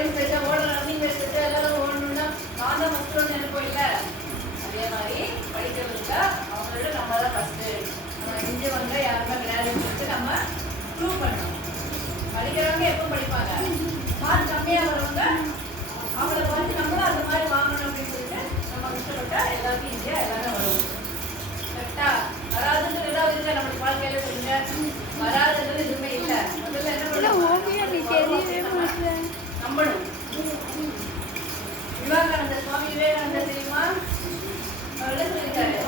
Games வச்சா ஓடணும், running race வச்சா எல்லாரும் ஓடணும்னா நான் தான் ஃபஸ்ட்டு நினைப்போம் இல்லை? அதே மாதிரி படிக்கிறதுக்கு அவங்களோட நம்ம தான் ஃபஸ்ட்டு. நம்ம இங்கே வந்து யாருமே கிடையாதுன்னு சொல்லிட்டு நம்ம ப்ரூவ் பண்ணணும். படிக்கிறவங்க எப்போ படிப்பாங்க? மார்க் கம்மியாக வரவங்க அவங்கள பார்த்து நம்மளும் அந்த மாதிரி வாங்கணும் அப்படின்னு சொல்லிட்டு நம்ம கஷ்டப்பட்டா எல்லாத்தையும் ஈஸியாக எல்லாமே வரும். கரெக்டா? வராதுன்னு ஏதாவது இருக்கா நம்மளுக்கு வாழ்க்கையில சொல்லுங்க? வராதுன்றது எதுவுமே இல்லை. முதல்ல என்ன பண்ணணும்? நம்பணும். விவேகானந்தர், சுவாமி விவேகானந்தர் தெரியுமா? அவர் என்ன சொல்லியிருக்காரு?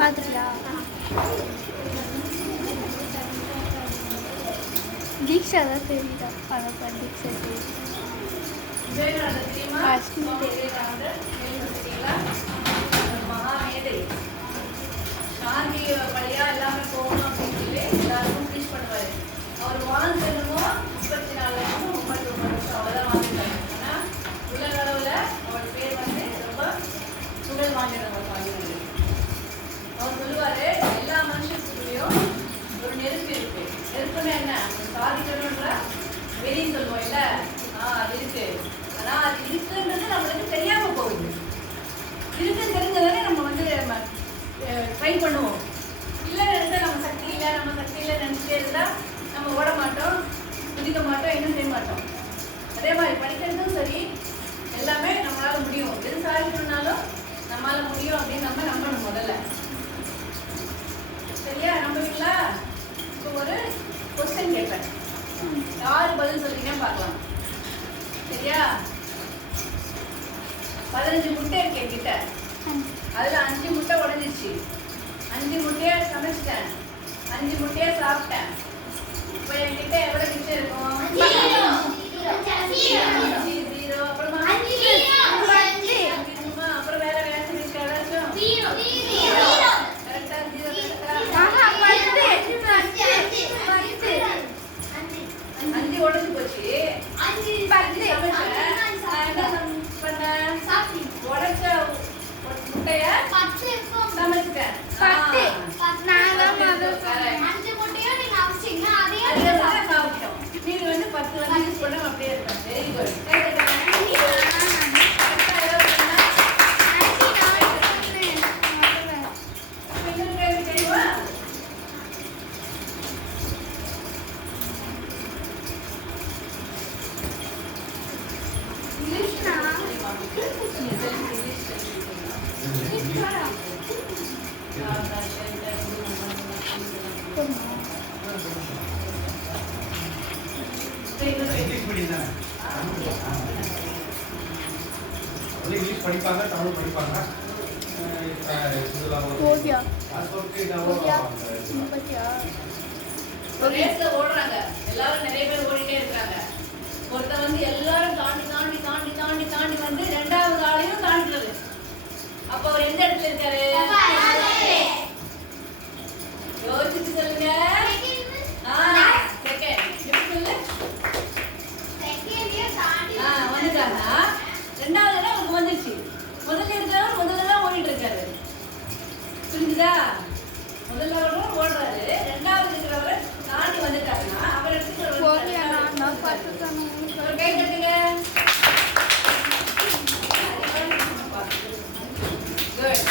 பாத்துக்கலா दीक्षा தான் தெரியுதா? பரப்பா தீக்ஷா தெரியும். விவேகானந்தர் தெரியுமா? விவேகானந்தர் கேள்விப்பட்டிருக்கீங்களா? மகா மேதை. சாந்தி வழியா எல்லாமே போகணும் அப்படின்னு சொல்லி எல்லாருக்கும் ப்ரீச் பண்ணுவாரு. அவர் வாழ்ந்து என்னமோ 34 வருஷம் 39 வருஷம் அவ்வளோதான் வாழ்ந்துட்டாரு. ஆனால் உலக அளவில் அவர் பேர் வந்து ரொம்ப புகழ் வாங்கினவர் வாங்கினாரு. அவர் சொல்லுவாரு, எல்லா மனுஷத்துக்குள்ளேயும் ஒரு நெருப்பு இருக்கு. நெருப்புன்னா என்ன? சாதிக்கணுன்ற வெளின்னு சொல்லுவோம் இல்லை? அது இருக்கு. ஆனால் அது இருக்குன்றது நம்மளுக்கு தெரியாம போகுது. இருக்குன்னு தெரிஞ்சதானே நம்ம வந்து ட்ரை பண்ணுவோம். இல்லை இருந்தால் நம்ம சக்தி இல்லை நினச்சிட்டே இருந்தால் நம்ம ஓட மாட்டோம், குதிக்க மாட்டோம், இன்னும் செய்ய மாட்டோம். அதே மாதிரி படிக்கிறதும் சரி, எல்லாமே நம்மளால முடியும். எது சாதிக்கணும்னாலும் நம்மளால முடியும் அப்படின்னு நம்ம நம்பணும் முதல்ல. சரியா? நம்புவீங்களா? இப்போ ஒரு கொஸ்டின் கேட்பேன், யாரு பதில் சொல்றீங்கன்னு பார்க்கலாம். சரியா? 15 முட்டை இருக்கு என்கிட்ட. அதுல 5 முட்டை உடஞ்சிருச்சு. 5 முட்டையை சமைச்சிட்டேன், 5 முட்டையை சாப்பிட்டேன். இப்போ என்கிட்ட எவ்வளவு மிச்சம் இருக்கும்? 0. அப்புறமா அப்புறம் வேற ஏதாச்சும் இருக்கா? கரெக்டா? 5 உடஞ்சு போச்சு. 5 சமைச்சேன். உடைச்ச முட்டைய சமைச்சிட்டேன். நீங்க வந்து 10 வந்து யூஸ் பண்ண அப்படியே இருப்பேன். Very good. இங்கிலீஷ் படிப்பாங்க, தமிழ் படிப்பாங்க. ரேஸ்ல ஓடுறாங்க எல்லாரும், நிறைய பேர் ஓடிட்டே இருக்காங்க. ஒருத்தர் வந்து எல்லாரும் தாண்டி தாண்டி தாண்டி தாண்டி தாண்டி வந்து 2வது ஆளையும் தாண்டுறது. அப்ப அவர் எந்த இடத்துல இருக்காரு? யோசிச்சு சொல்லுங்க. வந்துட்டாங்க. 2வது இடம் அவருக்கு வந்துருச்சு. முதல்ல இருக்கிறவர் முதல்ல தான் ஓடிட்டு இருக்காரு. புரிஞ்சுதா? முதல்ல ஓடுறாரு, 2வது இருக்கிறவர் தாண்டி வந்துட்டாருன்னா அவர் எடுத்துட்டு கை தட்டுங்க. குட்.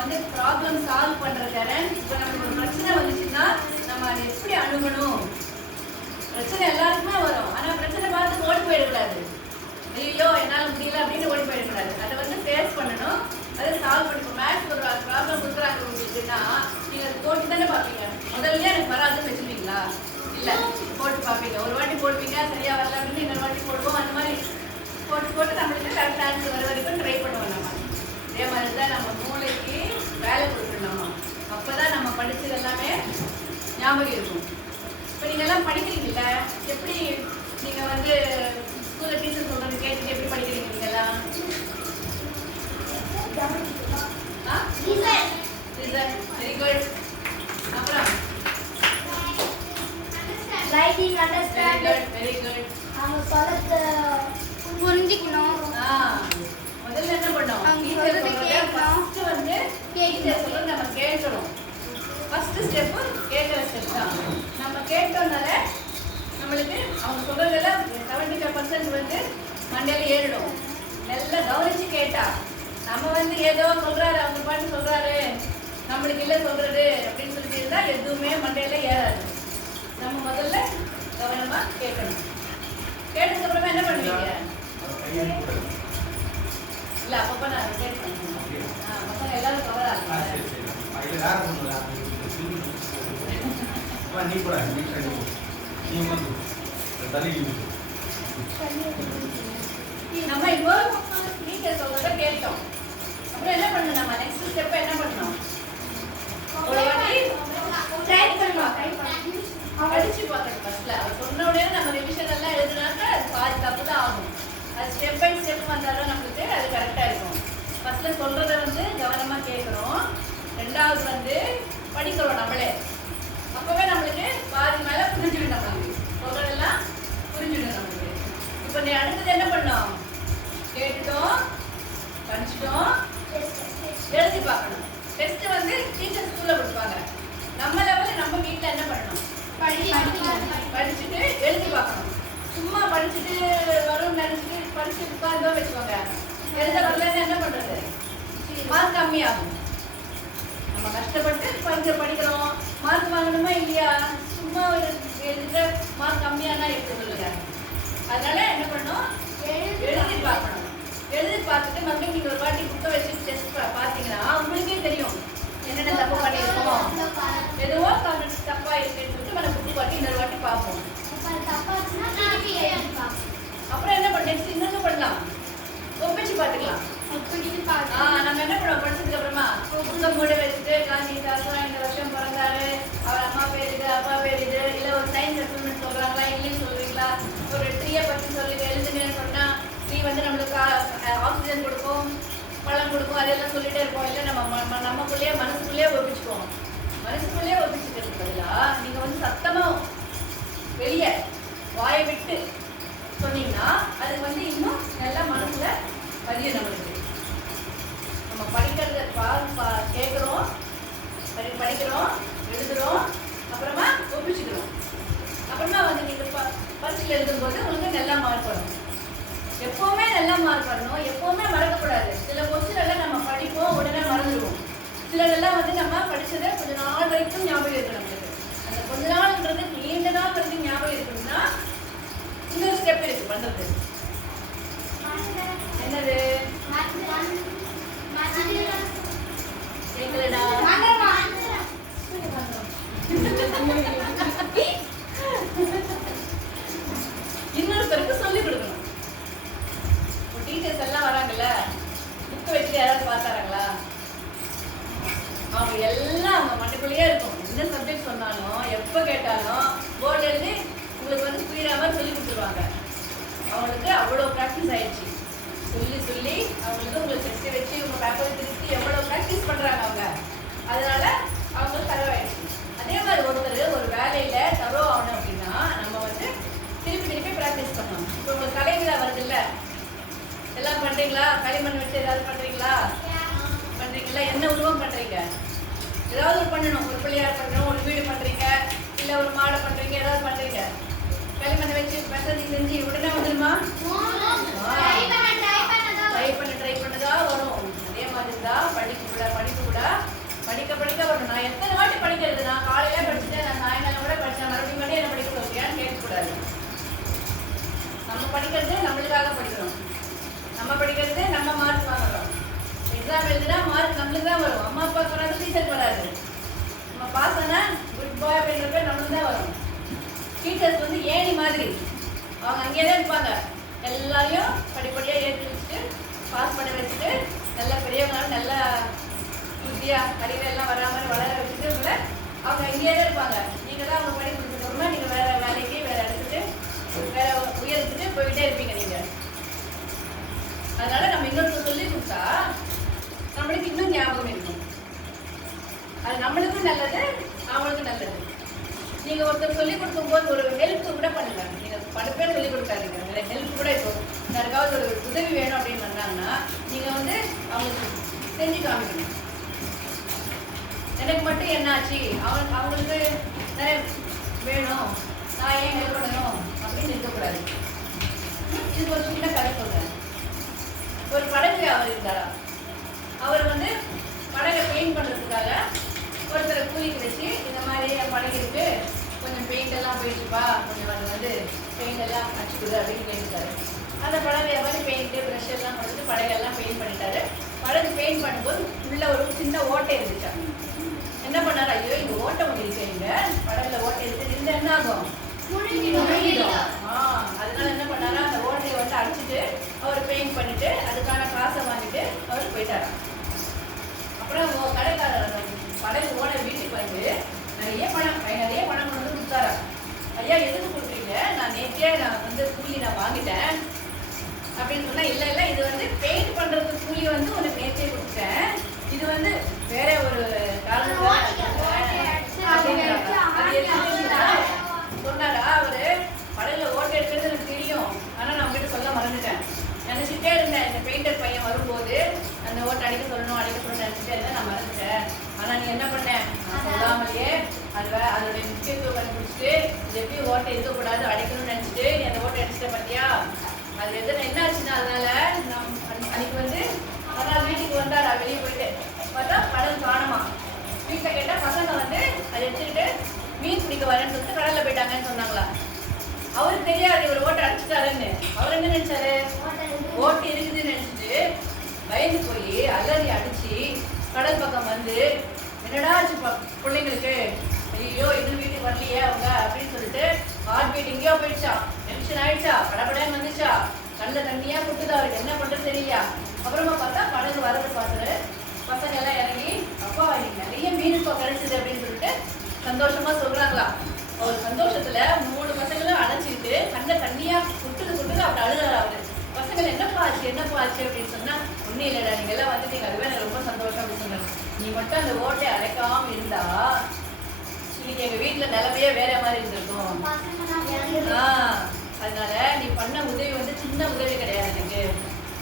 வந்து ப்ராப்ளம் சால்வ் பண்ற திறன். இப்போ நமக்கு ஒரு பிரச்சனை வந்துச்சுன்னா நம்ம அதை எப்படி அணுகணும். பிரச்சனை எல்லாருக்குமே வரும். ஆனா பிரச்சனை பார்த்து ஓடி போயிடக்கூடாது. ஐயோ என்னால் முடியல அப்படின்னு ஓடி போயிடக்கூடாது. அதை வந்து ஃபேஸ் பண்ணணும். அதை சால்வ் பண்ணி மேத்ஸ் ஒரு ப்ராப்ளம் கொடுக்குறாங்க உங்களுக்குன்னா நீங்க அதை போட்டு தானே பார்ப்பீங்க. முதல்ல எனக்கு வராதுன்னு வச்சுருவீங்களா? இல்லை, போட்டு பார்ப்பீங்க. ஒரு வாட்டி போடுவீங்க, சரியா வரல அப்படின்னு இன்னொரு வாட்டி போடுவோம். அந்த மாதிரி போட்டு போட்டு நம்மளுக்கு கரெக்ட் ஆன்சர் வர வரைக்கும் ட்ரை பண்ணுவோம். நம்ம அதே மாதிரி தான் நம்ம மூளைக்கு வேலை கொடுக்கணும். அப்போதான் நம்ம படிச்சது எல்லாமே ஞாபகம் இருக்கும். இப்போ நீங்கள் எல்லாம் படிக்கிறீங்கல்ல, எப்படி நீங்கள் வந்து ஸ்கூலில் டீச்சர் சொல்கிறது கேட்டுட்டு எப்படி படிக்கிறீங்க நீங்கள்லாம்? Very good. அப்புறம் ரைட்டிங் அண்டர்ஸ்டாண்ட் வெரி குட். அவங்க சொல்றத புரிஞ்சிக்கணும். முதல்ல என்ன பண்ணோம்? அவங்க டீச்சர் சொல்றதை சொல்றத கேட்கணும். ஃபர்ஸ்ட் வந்து டீச்சர் சொல்றத நம்ம கேட்கணும். ஃபர்ஸ்ட் ஸ்டெப் கேட்கிற ஸ்டெப் தான். நம்ம கேட்டோம்னால நம்மளுக்கு அவங்க சொல்றதெல்லாம் 75% வந்து மண்டையில ஏறிடும். நல்லா கவனிச்சு கேட்டா நம்ம வந்து ஏதோ சொல்றாரு, அவங்க பாட்டு சொல்றாரு, நம்மளுக்கு இல்லை சொல்றது அப்படின்னு சொல்லிட்டு இருந்தா எதுவுமே மண்டையில ஏறாது. நம்ம முதல்ல கவனமா கேட்கணும். கேட்டதுக்கு அப்புறமா என்ன பண்ணுவீங்க? இல்ல அப்பப்ப நான் கேட்பேன். மொத்தம் எல்லாரும் கவர் ஆகும். நம்ம இப்போ டீச்சர் சொல்றத கேட்டோம். அப்புறம் என்ன பண்ணணும்? நம்ம நெக்ஸ்ட் ஸ்டெப் என்ன பண்ணணும்? ஒரு வாட்டி ட்ரை பண்ணுவோம். படிச்சு பார்க்கணும். ஃபர்ஸ்ட்ல அவர் சொன்ன உடனே நம்ம ரிவிஷன் எல்லாம் எழுதுனாக்க அது பாதி தப்பு தான் ஆகும். அது ஸ்டெப் பை ஸ்டெப் வந்தாலும் நம்மளுக்கு அது கரெக்டாக இருக்கும். ஃபர்ஸ்ட்ல சொல்றதை வந்து கவனமாக கேட்குறோம். ரெண்டாவது வந்து படிக்கிறோம் நம்மளே. அப்போவே நம்மளுக்கு பாதி மேலே புரிஞ்சுடும். நம்மளுக்கு சொல்றதெல்லாம் புரிஞ்சுடும் நம்மளுக்கு. இப்போ நீ அடுத்தது என்ன பண்ணோம்? கேட்டுட்டோம், படிச்சுட்டோம், எழுதி பார்க்கணும். டெஸ்ட் வந்து டீச்சர் ஸ்கூலில் கொடுப்பாங்க. நம்ம லெவலில் நம்ம வீட்டில் என்ன பண்ணணும்? படிச்சுட்டு எழுதி பார்க்கணும். சும்மா படிச்சுட்டு வரும்னு நினைச்சிட்டு படிச்சு உட்கார்ந்தோ வச்சுக்கோங்க, எழுத வரலன்னு என்ன பண்றது? மார்க் கம்மியாகும். நம்ம கஷ்டப்பட்டு கொஞ்சம் படிக்கிறோம், மார்க் வாங்கணுமா இல்லையா? சும்மா எழுதிட்டு மார்க் கம்மியானா எப்படி சொல்லுங்க? அதனால என்ன பண்ணணும்? எழுதி பார்க்கணும். எழுதி பார்த்துட்டு மறுபடியும் நீங்க ஒரு வாட்டி புக்கை வச்சு டெஸ்ட் பார்த்தீங்கன்னா உங்களுக்கே தெரியும் என்னென்ன தப்பு பண்ணியிருக்கோம், எதுவோ தப்பா இருக்குன்னு சொல்லிட்டு நம்ம புக்கு பார்த்து இன்னொரு வாட்டி பார்ப்போம். அப்புறம் என்ன பண்ண நெக்ஸ்ட் இன்னொன்று பண்ணலாம், ஒப்பிச்சு பார்த்துக்கலாம். நம்ம என்ன பண்ணுவோம்? படிச்சதுக்கு அப்புறமா புக்கை மூட வச்சுட்டு காந்திதாசா இந்த வருஷம் பிறந்தாரு, அவர் அம்மா பேர் இது, அப்பா பேர் இது, இல்லை ஒரு சயின்ஸ் எக்ஸ்பெரிமெண்ட் சொல்றாங்களா, இங்கிலீஷ் சொல்றீங்களா, ஒரு ட்ரீயை பற்றி சொல்லி எழுதுங்கன்னு சொன்னா ட்ரீ வந்து நம்மளுக்கு ஆக்சிஜன் கொடுக்கும், பழம் கொடுக்கும், அதெல்லாம் சொல்லிட்டே இருப்போம். இல்லை நமக்குள்ளேயே மனசுக்குள்ளேயே ஒப்பிச்சுக்குவோம். மனசுக்குள்ளேயே ஒப்பிச்சுக்கிறதுக்கு பதிலாக நீங்கள் வந்து சத்தமாக வெளியே வாயை விட்டு சொன்னீங்கன்னா அது வந்து இன்னும் நல்லா மனசுல பதியும். நம்மளுக்கு நம்ம படிக்கிறத கேட்குறோம், படிக்கிறோம், எழுதுறோம், அப்புறமா ஒப்பிச்சுக்கிறோம். அப்புறமா வந்து நீங்கள் பரீட்சையில் எழுதும்போது உங்களுக்கு நல்லா மார்க் வரும். எப்போவுமே நல்லா மார்க் வரணும், எப்போவுமே மறக்கக்கூடாது. சில கொஸ்டின் எல்லாம் நம்ம படிப்போம், உடனே மறந்துடுவோம். சிலதெல்லாம் வந்து நம்ம படித்ததை கொஞ்ச நாள் வரைக்கும் ஞாபகம் இருக்கு. நம்மளுக்கு அந்த கொஞ்ச நாள்ன்றது நீண்ட நாள் வரைக்கும் ஞாபகம் இருக்கணும்னா இன்னொரு ஸ்டெப் இருக்கு பண்றது. என்னது? கேட்கலடா. இன்னொருத்தருக்கு சொல்லிக் கொடுக்கணும். டீச்சர்ஸ் எல்லாம் வராங்கல்ல, புக்கு வச்சுட்டு யாராவது பார்த்தாங்களா? அவங்க எல்லாம் அவங்க மண்டைக்குள்ளேயே இருக்கும். எந்த சப்ஜெக்ட் சொன்னாலும் எப்போ கேட்டாலும் போர்டு எழுதி உங்களுக்கு வந்து புரியாம சொல்லி கொடுத்துருவாங்க. அவங்களுக்கு அவ்வளோ ப்ராக்டிஸ் ஆயிடுச்சு. சொல்லி சொல்லி அவங்களுக்கு உங்களுக்கு டெஸ்ட்டை வச்சு உங்க பேப்பரை திருப்பி எவ்வளோ ப்ராக்டிஸ் பண்ணுறாங்க அவங்க. அதனால அவங்களுக்கு தரவாயிடுச்சு. அதே மாதிரி ஒருத்தர் ஒரு வேலையில தரோ ஆகணும் அப்படின்னா நம்ம வந்து திருப்பி திருப்பி ப்ராக்டிஸ் பண்ணணும். இப்போ உங்களுக்கு கலை விழா வருது இல்லை, எல்லாம் பண்ணுறீங்களா? களிமண் வச்சு ஏதாவது பண்ணுறீங்களா? பண்ணுறீங்களா? என்ன உருவம் பண்ணுறீங்க? ஏதாவது ஒரு பண்ணணும். ஒரு பிள்ளையார் பண்ணணும், ஒரு வீடு பண்ணுறீங்க, இல்லை ஒரு மாடை பண்ணுறீங்க, ஏதாவது பண்ணுறீங்க. களிமண்ணை வச்சு வசதி செஞ்சு உடனே வந்துடுமா? ட்ரை பண்ணதான் வரும். அதே மாதிரி தான் படிப்பு கூட படிச்சா படிக்க படிக்க வரணும். நான் எத்தனை வாட்டி படிக்கிறது? நான் காலையில படிச்சுட்டேன், நான் சாயங்காலம் கூட படிச்சேன், மறுபடியும் மட்டும் என்ன படிக்க சொல்றியான்னு கேட்கக்கூடாது. நம்ம படிக்கிறது நம்மளுக்காக படிக்கணும். நம்ம படிக்கிறது நம்ம மார்க் வாங்குறோம். எக்ஸாம் எழுதுனா மார்க் நம்மளுக்கு தான் வரும். அம்மா அப்பா சொன்னாலும் டீச்சருக்கு வராது. நம்ம பாஸ் ஆனால் குட் பாய் அப்படின்ற பேர் நம்மளுக்கு தான் வரும். டீச்சர்ஸ் வந்து ஏணி மாதிரி அவங்க அங்கேயே தான் இருப்பாங்க. எல்லாரையும் படிப்படியாக ஏற்றி வச்சுட்டு பாஸ் பண்ண வச்சுட்டு நல்ல பெரியவங்களாலும் நல்ல புத்தியாக அறிவெல்லாம் வரா மாதிரி வளர வச்சுட்டு கூட அவங்க இங்கேயே தான் இருப்பாங்க. நீங்கள் தான் அவங்க படி கொடுத்துட்டோம்னா நீங்கள் வேறு வேலைக்கு வேறு இடத்துக்கு வேறு உயர்த்துட்டு போயிட்டே இருப்பீங்க நீங்கள். அதனால நம்ம இன்னொருத்தர் சொல்லி கொடுத்தா நம்மளுக்கு இன்னும் ஞாபகம் இருக்கும். அது நம்மளுக்கும் நல்லது, அவங்களுக்கும் நல்லது. நீங்கள் ஒருத்தர் சொல்லிக் கொடுக்கும்போது ஒரு ஹெல்ப் கூட பண்ணுங்க. நீங்கள் படுப்பே சொல்லிக் கொடுக்காதீங்க, ஹெல்ப் கூட இருக்கும். யாருக்காவது ஒரு உதவி வேணும் அப்படின்னு வந்தாங்கன்னா நீங்கள் வந்து அவங்களுக்கு செஞ்சு காமிக்கணும். எனக்கு மட்டும் என்னாச்சு, அவங்களுக்கு நிறைய வேணும், நான் ஏன் ஹெல்ப் பண்ணணும் அப்படின்னு இருக்கக்கூடாது. இதுக்கு ஒரு சின்ன கதை சொல்கிறேன். ஒரு படகு அவர் இருந்தாரா, அவர் வந்து படகை பெயிண்ட் பண்ணுறதுக்காக ஒருத்தரை கூலிக்கு வச்சு இந்த மாதிரி என் படகு இருக்கு, கொஞ்சம் பெயிண்ட் எல்லாம் போயிடுச்சுப்பா, கொஞ்சம் அது வந்து பெயிண்ட் எல்லாம் அடிச்சுக்குது அப்படின்னு கேட்டுட்டாரு. அந்த படகு மாதிரி பெயிண்ட்டு ப்ரெஷ் எல்லாம் கொடுத்து படகெல்லாம் பெயிண்ட் பண்ணிட்டாரு. படகு பெயிண்ட் பண்ணும்போது உள்ள ஒரு சின்ன ஓட்டை இருந்துச்சா. என்ன பண்ணாரு, ஐயோ இந்த ஓட்டை ஒன்று இருக்கு, இங்க படகுல ஓட்டை இருக்கு, இந்த என்ன ஆகும், அதனால என்ன பண்ணாரு, அந்த ஓட்டையை வந்து அடிச்சுட்டு அவர் பெயிண்ட் பண்ணிட்டு அதுக்கான காசை வாங்கிட்டு அவர் போயிட்டாரு. அப்புறம் கடைக்காரர் படகு ஓட வீட்டுக்கு வந்து நிறைய பணம் கொண்டு வந்து கொடுத்தாரா. ஐயா எதுக்கு கொடுக்குறீங்க, நான் நேற்றே நான் வந்து கூலி நான் வாங்கிட்டேன் அப்படின்னு சொன்னா, இல்லை இல்லை இது வந்து பெயிண்ட் பண்றதுக்கு கூலி வந்து உனக்கு நேற்றே கொடுத்தேன், இது வந்து வேற ஒரு சொன்னாரா. அவரு படகுல ஓட்டை எடுக்கிறது எனக்கு தெரியும், ஆனா நான் உங்ககிட்ட சொல்ல மறந்துட்டேன். நினைச்சிட்டே இருந்தேன் இந்த பெயிண்டர் பையன் வரும்போது அந்த ஓட்டை அடிக்க சொல்லணும் நினைச்சிட்டே இருந்தேன், நான் மறந்துட்டேன். ஆனா நீ என்ன பண்ண, நான் சொல்லாமலேயே அதோடைய முக்கியத்துவம் கண்டுபிடிச்சிட்டு இது எப்படி ஓட்டை இருக்கக்கூடாது அடிக்கணும்னு நினைச்சிட்டு நீ அந்த ஓட்டை அடிச்சிட்ட பார்த்தியா. அது என்ன ஆச்சுன்னா, அதனால அன்னைக்கு வந்து அதனால வீட்டுக்கு வந்தாரா, வெளியே போயிட்டு பார்த்தா படகு காணுமா. வீட்டில் கேட்டால் பசங்க வந்து அதை எடுத்துக்கிட்டு மீன் பிடிக்க வரேன்னு சொல்லிட்டு கடலில் போயிட்டாங்கன்னு சொன்னாங்களா. அவருக்கு தெரியாது இவர் ஓட்டை அடிச்சுட்டாருன்னு. அவர் என்ன நினைச்சாரு, ஓட்டு இருக்குதுன்னு நினைச்சிட்டு பயந்து போய் அலறி அடிச்சு கடல் பக்கம் வந்து என்னடா ஆச்சு பிள்ளைங்களுக்கு, ஐயோ இது வீட்டுக்கு வரலையே அவங்க அப்படின்னு சொல்லிட்டு ஹார்ட் பீட் எங்கேயோ போயிடுச்சா, டென்ஷன் ஆயிடுச்சா, படப்படையான்னு வந்துச்சா, கண்ணில் தண்ணியா கொடுத்துது, அவருக்கு என்ன பண்றது தெரியலையா. அப்புறமா பார்த்தா படகு வரது பார்த்துரு பசங்க எல்லாம் இறங்கி அப்பா இன்னைக்கு நிறைய மீன் இப்போ கிடைச்சிது அப்படின்னு சொல்லிட்டு சந்தோஷமா சொல்றாங்களா. ஒரு சந்தோஷத்துல 3 பசங்களும் அழைச்சிக்கிட்டு கண்ணில் தண்ணியா குட்டுது அப்படி அழுகிறாரு. அவரு பசங்கள் என்னப்பா ஆச்சு அப்படின்னு சொன்னா, ஒன்றும் இல்லைடா நீங்க எல்லாம் வந்துட்டீங்க, அதுவே எனக்கு ரொம்ப சந்தோஷம் அப்படின்னு சொன்னாங்க. நீ மட்டும் அந்த ஓட்டையை அடைக்காம இருந்தா இன்னைக்கு எங்க வீட்டுல நிலைமையே வேற மாதிரி இருந்திருக்கும். அதனால நீ பண்ண உதவி வந்து சின்ன உதவி கிடையாது, எனக்கு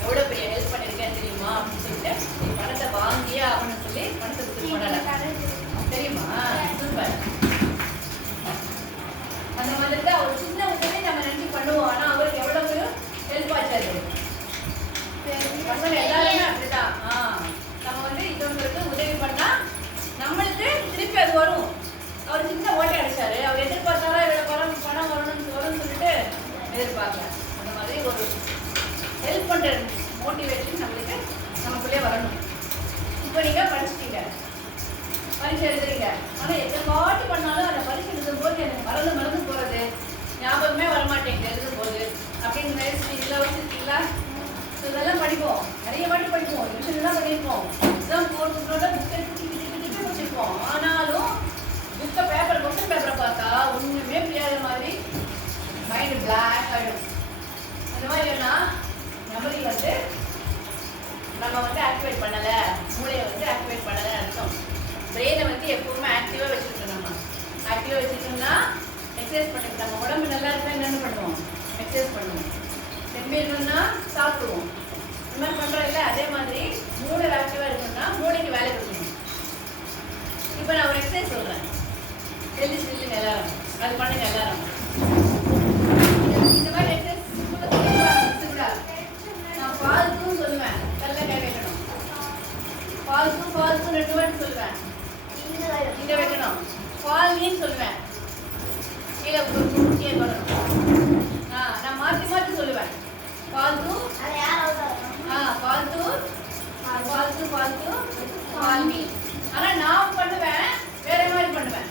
எவ்வளவு பெரிய ஹெல்ப் பண்ணிருக்கேன் தெரியுமா அப்படின்னு சொல்லிட்டு நீ பணத்தை வாங்கியே ஆகணும்னு சொல்லி பணத்தை கொடுத்து போனால தெரியுமா. சூப்பர். அந்த மாதிரி தான் ஒரு சின்ன உதவி நம்ம நினைச்சு பண்ணுவோம், ஆனா அவருக்கு எவ்வளவு ஹெல்ப் ஆச்சாரு. பசங்க எல்லாருமே அப்படிதான். நம்ம வந்து இன்னொருத்தருக்கு உதவி பண்ணா நம்மளுக்கு திருப்பி அது வரும். அவர் சின்ன ஓட்டை அடிச்சாரு, அவர் எதிர்பார்த்தாரா இவ்வளவு பணம் வரும்னு சொல்லிட்டு எதிர்பார்க்கல. அந்த மாதிரி ஒரு ஹெல்ப் பண்ற மோட்டிவேஷன் நம்மளுக்கு நமக்குள்ளே வரணும். இப்போ நீங்க படிச்சுட்டீங்க, பரீட்சை எழுதுறீங்க, ஆனா எத்தனை பாட்டு பண்ணாலும் அந்த பரீட்சை எழுதும் போது எனக்கு மறந்து போறது, ஞாபகமே வரமாட்டேங்குது எழுதும் போது அப்படின்னு நினைச்சிட்டீங்களா, வச்சிருக்கீங்களா. இதெல்லாம் படிப்போம், நிறைய வாட்டி படிப்போம், டியூஷன் தான் பண்ணியிருப்போம், எக்ஸாம் போகிறதுக்குள்ள புக்கை திட்டி வச்சிருப்போம். ஆனாலும் புக்கை கொஸ்டின் பேப்பரை பார்த்தா ஒன்றுமே புரியாத மாதிரி மைண்டு பிளாக் ஆகிடும். அந்த மாதிரி என்ன மெமரி வந்து நம்ம வந்து ஆக்டிவேட் பண்ணலை, மூளையை வந்து ஆக்டிவேட் பண்ணலைன்னு அர்த்தம். பிரெயினை வந்து எப்பவுமே ஆக்டிவாக வச்சுருக்கோம். நம்ம ஆக்டிவாக வச்சுருக்கோம்னா எக்ஸசைஸ் பண்ணிக்கலாம். நம்ம உடம்பு நல்லா இருந்தால் என்னென்ன பண்ணுவோம், எக்ஸசைஸ் பண்ணுவோம். தெம்பு இருக்கணும்னா சாப்பிடுவோம். இந்த மாதிரி பண்ணுறோம் இல்லை, அதே மாதிரி மூளை ஆக்டிவாக இருக்கணும்னா மூளைக்கு வேலை கொடுக்கணும். இப்போ நான் ஒரு எக்ஸசைஸ் சொல்கிறேன், எழுதி சொல்லுங்க எல்லாரும், அது பண்ணுங்க எல்லாரும். இந்த மாதிரி எக்ஸசைஸ் நான் பால்க்கும் சொல்லுவேன், நல்லா கை வைக்கணும். பால்க்கும் ஃபால்ஸும் 2 வாட்டி சொல்லுவேன். இங்க வைக்கணும். ஃபால்னின்னு சொல்லுவேன். கீழே குட்டியே பண்ணணும். நான் மாற்றி மாற்றி சொல்லுவேன். ஃபால்ஸு ஃபால்ஸு ஃபால்ஸு ஃபால்ஸு ஃபால்னி. ஆனால் நான் பண்ணுவேன் வேற மாதிரி பண்ணுவேன்.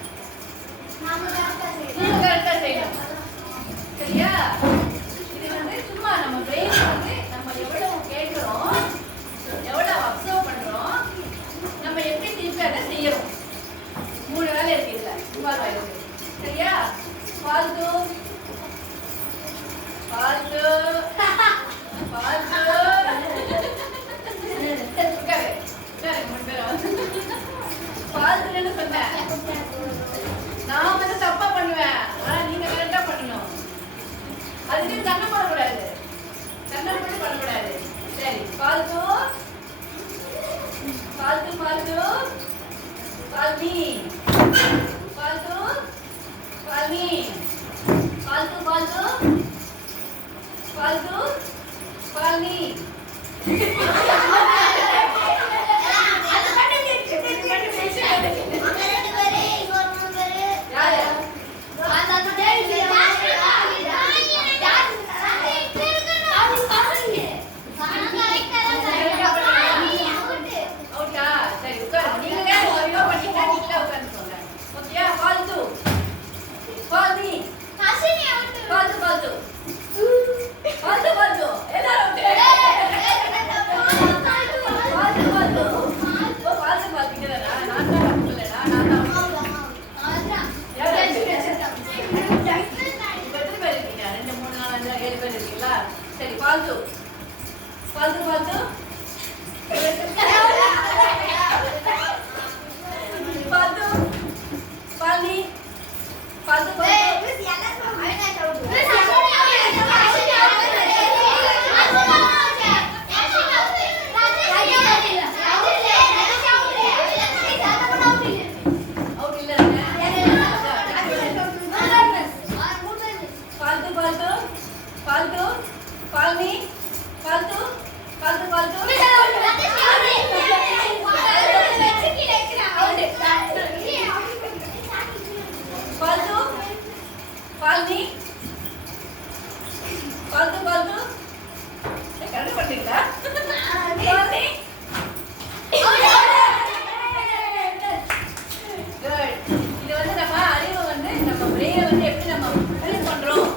நீங்க கரெக்டா செய்யணும். சரியா? இது வந்து சும்மா நம்ம பிரெயின் வந்து நம்ம எவ்வளவு கேட்கிறோம், எவ்வளவு அப்சர்வ் பண்றோம், நம்ம எப்படி திருப்பி அதை செய்யறோம். 3 வேலை இருக்கு இதுல. இன்வால்வ் ஆயிருக்கு. சரியா? ஃபால்து ஃபால்து ஃபால்து உட்காரு உட்காரு மட்டும் ஃபால்துன்னு சொன்னேன். நான் வந்து தப்பா பண்ணுவேன். ஆனா நீங்க கரெக்டா பண்ணணும். அதுக்கு கண்ணை போடக்கூடாது. கண்ணை போட்டு பண்ணக்கூடாது. சரி, ஃபால்து ஃபால்து ஃபால்து ஃபால்னி ஃபால்து ஃபால்னி ஃபால்து ஃபால்து ஃபால்து ஃபால்னி. சரி, ஃபால்து ஃபால்து ஃபால்து ஃபால்து ஃபால்னி ஃபால்து ஃபால்து ஃபால்னி ஃபால்து ஃபால்து ஃபால்து ஃபால்து ஃபால்னி ஃபால்து ஃபால்து கரெக்ட் பண்ணீங்களா? ஃபால்னி குட். இது வந்து நம்ம அறிவை வந்து நம்ம பிரெயினை வந்து எப்படி நம்ம யூஸ் பண்றோம்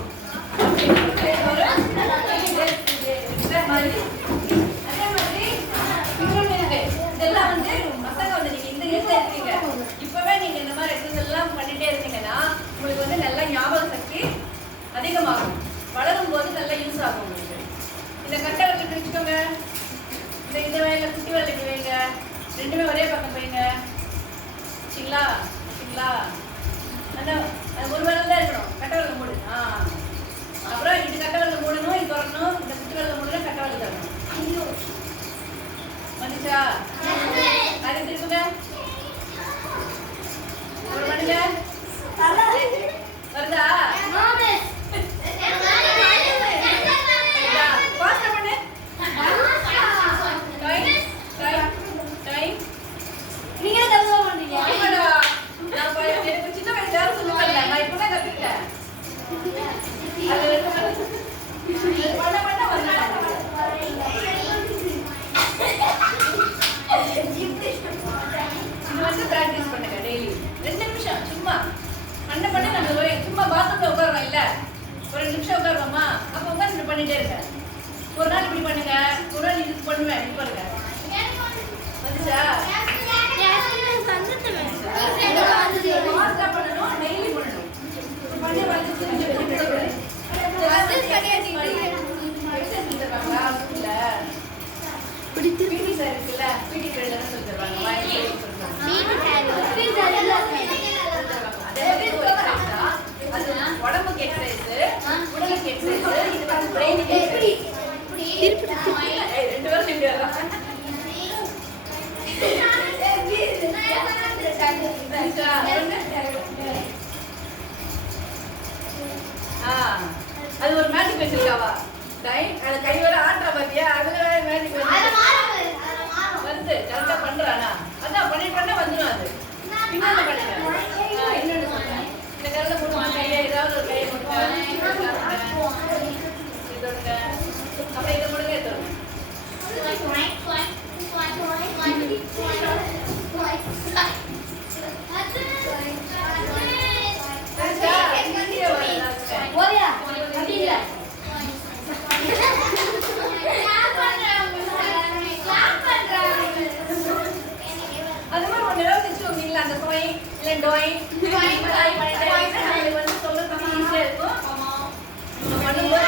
அதே மாதிரி இன்னொன்று இருக்கு. இதெல்லாம் வந்து பசங்க வந்து நீங்க இந்த ஏஜ்ல இருக்கீங்க, இப்பவே நீங்க இந்த மாதிரி எக்ஸசைஸ் எல்லாம் பண்ணிட்டே இருந்தீங்கன்னா உங்களுக்கு வந்து நல்ல ஞாபக சக்தி அதிகமாகும். வளரும் போது நல்லா யூஸ் ஆகும் உங்களுக்கு. இந்த கட்டை விட்டு வச்சுக்கோங்க. இந்த வேலையில குட்டி வேலை இப்படி வைங்க. 2மே ஒரே பக்கம் போய்ங்க. சரிங்களா? சரிங்களா? அந்த ஒரு வேலை தான் இருக்கணும். கட்டை வேலை மூடு. அப்புறம் இது கட்டை வேலை மூடணும், இது திறக்கணும். இந்த குட்டி வேலை மூடணும், கட்டை வேலை தரணும். வந்துச்சா? அது திருப்புங்க. ஒரு பண்ணுங்க. வருதா? பாஸ்டா பண்ணு. டைம் நீங்க தப்பா பண்றீங்க. ஆமாடா. நான் எனக்கு சின்ன வயசுல சொல்லுவாங்க. நான் இப்பதான் கத்துக்கிட்டேன். அது பண்ண பண்ண வந்து இது வந்து பிராக்டிஸ் பண்ணுங்க டெய்லி 2 நிமிஷம் சும்மா பண்ண பண்ண. நம்ம சும்மா பாத்ரூம்ல உட்காருவோம் இல்ல, ஒரு 2 நிமிஷம் உட்காருவோமா, அப்ப உட்காந்து பண்ணிட்டே இருக்க. ஒரு நாள் இப்படி பண்ணுங்க, ஒரு நாள் இது பண்ணுவேன். இப்ப இருக்க வந்துச்சா? பண்ணணும், டெய்லி பண்ணணும். பண்ணி வந்து உடம்புக்கு எக்ஸசைஸ், உடலுக்கு எக்ஸசைஸ், இது வந்து பிரெயினுக்கு எக்ஸசைஸ். 2 பேரும் நின்று அது ஒரு மேஜிக் வச்சிருக்காவா? அது கை வர ஆட்டா பாத்தியா? அதுல மேஜிக் வந்து கரெக்டா பண்றானா? அதான் பண்ணா வந்துடும் அது. இன்னொன்று பண்ணுங்க. இன்னொன்று சொல்றேன். இந்த கரலை போடுவாங்க கையை ஏதாவது ஒரு கையை கொடுங்க. இதோடுங்க. அப்புறம் இதை கொடுங்க இதோடுங்க. அது மாதிரி ஒன்று ஏதாவது வச்சுக்கோங்களா அந்த டோய் இல்லை டோய் நம்மளுக்கு வந்து சொல்றதுக்கு ஈஸியாக இருக்கும். பண்ணும்போது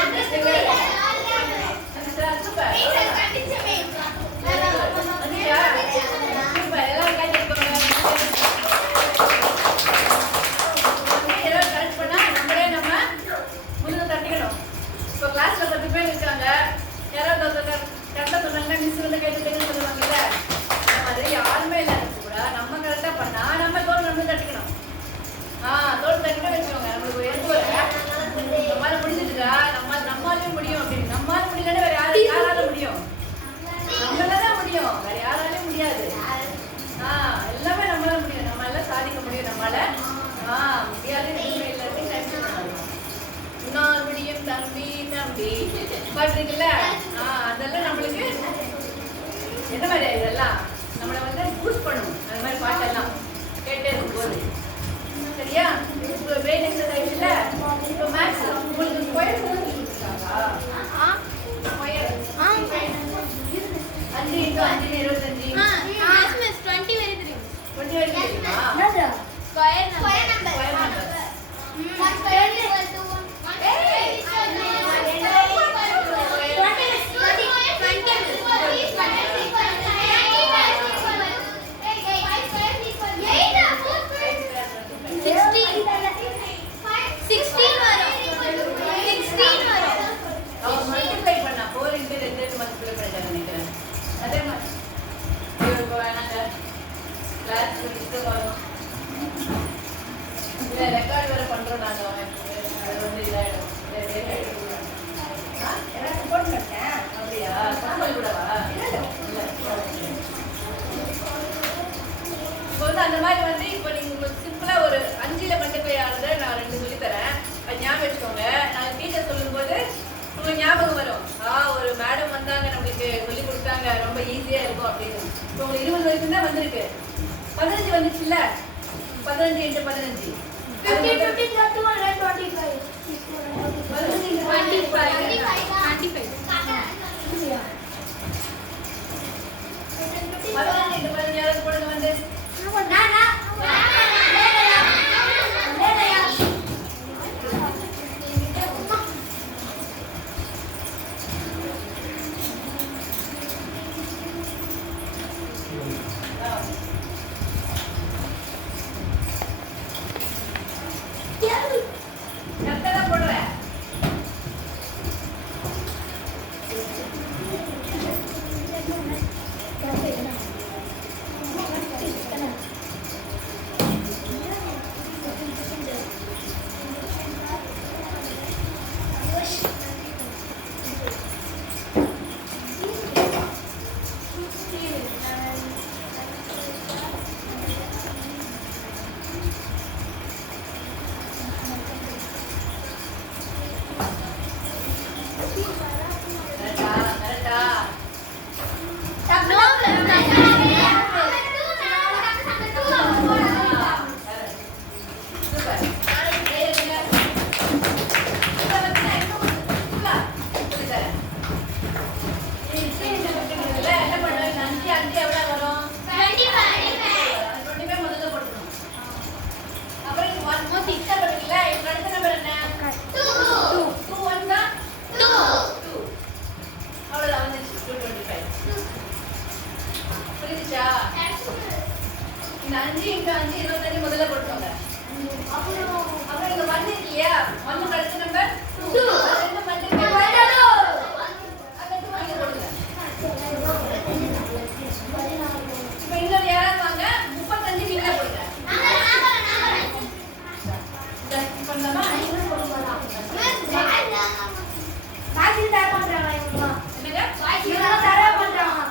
சூப்பர் எல்லாரும் கை தட்டுவாங்க. ஏதாவது கரெக்ட் பண்ணா நம்மளே நம்ம முன்ன தட்டிக்கணும். இப்போ கிளாஸ்ல 10 பேர் இருக்காங்க. யாராவது ஒருத்தர் கரெக்டாக சொன்னாங்கன்னா மிஸ் வந்து கை தட்டுங்கன்னு சொல்லுவாங்கல்ல. அந்த மாதிரி யாருமே இல்லாத கூட நம்ம கரெக்டாக பண்ணா நம்ம தோல் நம்ம தட்டிக்கணும். தோல் தட்டினா வச்சுக்கோங்க நம்மளுக்கு எதுவும் நம்மளால முடிஞ்சிருக்கா நம்மளாலையும் முடியும் அப்படின்னு. நம்மளால முடியலன்னா வேற யாரால முடியும்? நம்மளால முடியும், வேற யாராலையும் முடியாது. எல்லாமே நம்மளால முடியும், நம்ம எல்லாம் சாதிக்க முடியும். நம்மளால முடியாது எல்லாத்தையும் டென்ஷன் பண்ணணும். உன்னால் முடியும் தம்பி தம்பி பாட்டு இருக்குல்ல, அதெல்லாம் நம்மளுக்கு என்ன மாதிரி இதெல்லாம் நம்மளை வந்து பூஸ்ட் பண்ணும். அந்த மாதிரி பாட்டெல்லாம் கேட்டே இருக்கும் போது சரியா? இப்போ பிரெயின் எக்ஸசைஸ் இல்லை. இப்போ மேக்ஸ் உங்களுக்கு ஸ்கொயர் கொடுத்துருக்காங்களா? ஸ்கொயர் 5 × 5 = 25. 20 வரை தெரியும். 20 வரை தெரியுமா? Square number. ரெக்கார்ட் வேற பண்றோம் நாங்க. அது வந்து இதாயிடும். எனக்கு போட்டு இருக்கேன் அப்படியா? சாம்பல் கூடவா? இப்போ வந்து அந்த மாதிரி வந்து இப்போ நீங்க உங்களுக்கு சிம்பிளா ஒரு 5ல மல்டிப்ளை ஆனதை நான் 2 சொல்லி தரேன். அது ஞாபகம் வச்சுக்கோங்க. நாங்கள் டீச்சர் சொல்லும்போது உங்களுக்கு ஞாபகம் வரும். ஒரு மேடம் வந்தாங்க நம்மளுக்கு சொல்லி கொடுத்தாங்க, ரொம்ப ஈஸியா இருக்கும் அப்படின்னு. இப்போ உங்களுக்கு 20 வரைக்கும் தான் வந்திருக்கு. 15 வந்துச்சுல்ல? 15 × 15 போடுங்க வந்து போடுறேன். இந்த 5 × 5 25 முதல்ல போட்டுக்கோங்க. அப்புறம் இங்க 1 இருக்கு இல்லையா? 1 கடைசி நம்பர் 2. ரெண்டு மல்டிப்ளை பண்ணி அங்க 2 இங்க போடுங்க. இப்போ இன்னொரு யாராவது வாங்க 35 நீங்களே போடுங்க. பண்ணலாமா? பாக்கி தர பண்றாங்க இவங்க. என்னங்க? இவங்க தர பண்றாங்க.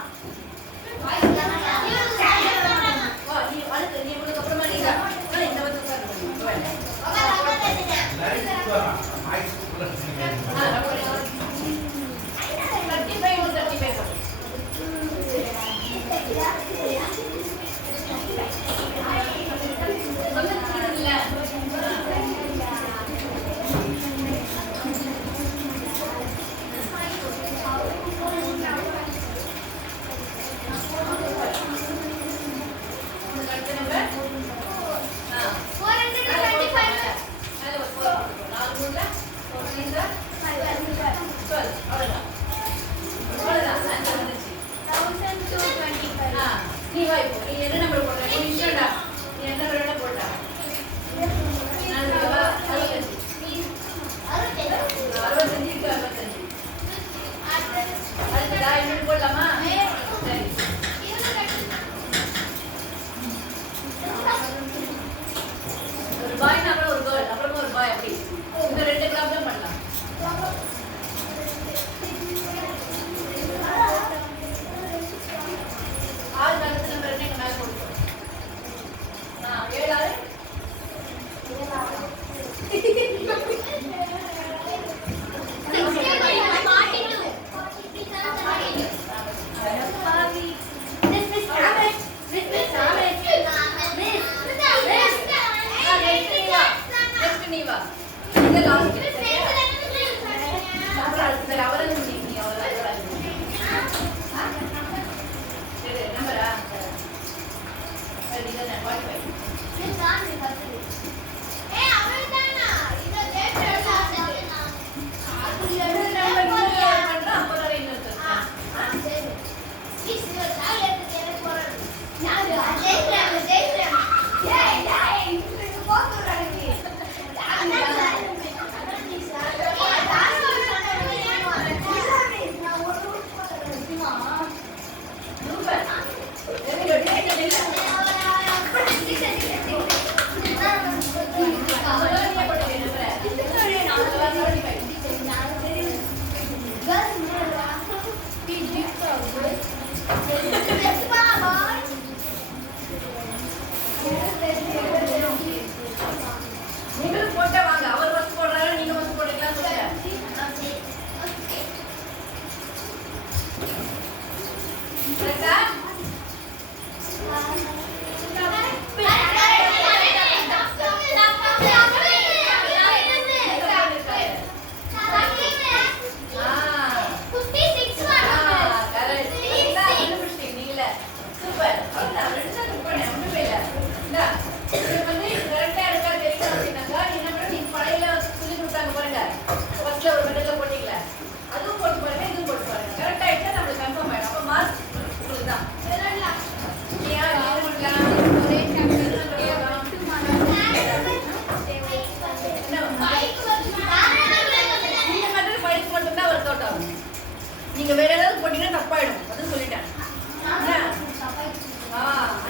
நீங்க வேற ஏதாவது போட்டீங்கன்னா தப்பாயிடும், அதுவும் சொல்லிட்டேன்.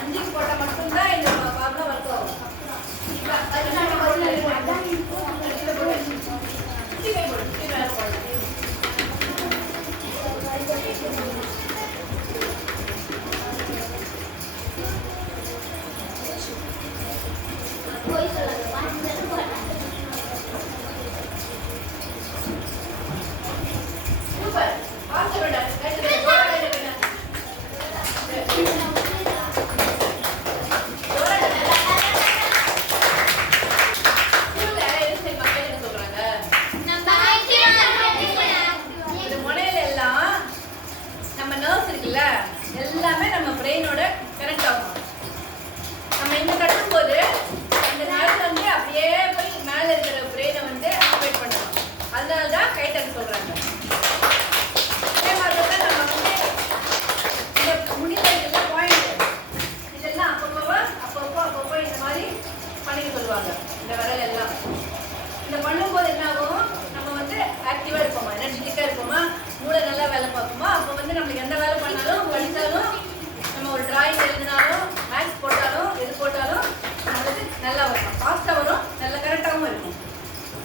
5 போட்டா மட்டும்தான் இந்த ஃபார்முலா ஒர்க் ஆகும். இப்போ அது நம்ம எல்லாமே நம்ம பிரெயினோட கனெக்ட் ஆகும். நம்ம இங்க கட்டும்போது இந்த நாள் வந்து அப்படியே போய் மேல இருக்கிற பிரெயினை வந்து ஆக்டிவேட் பண்ணுவோம். அதனால தான் கைட்டன்னு சொல்றாங்க. அதே மாதிரி தான் நம்ம வந்து இந்த முடியல இதெல்லாம் பாயிண்ட் இதெல்லாம் அப்பப்போ இந்த மாதிரி பண்ணிக்க சொல்லுவாங்க. இந்த விரல் எல்லாம் இந்த பண்ணும்போது என்ன ஆகும், நம்ம வந்து ஆக்டிவா இருப்போமா, எனர்ஜெட்டிக்கா இருப்போமா, மூளை நல்லா வேலை பார்ப்போமா. அப்போ வந்து நம்மளுக்கு எந்த வேலை பண்ணாலும் படித்தாலும் நம்ம ஒரு டிராயிங் எழுதினாலும் மேக்ஸ் போட்டாலும் எது போட்டாலும் நம்மளுக்கு நல்லா வரும், ஃபாஸ்ட்டாக வரும், நல்லா கரெக்டாகவும் இருக்கும்.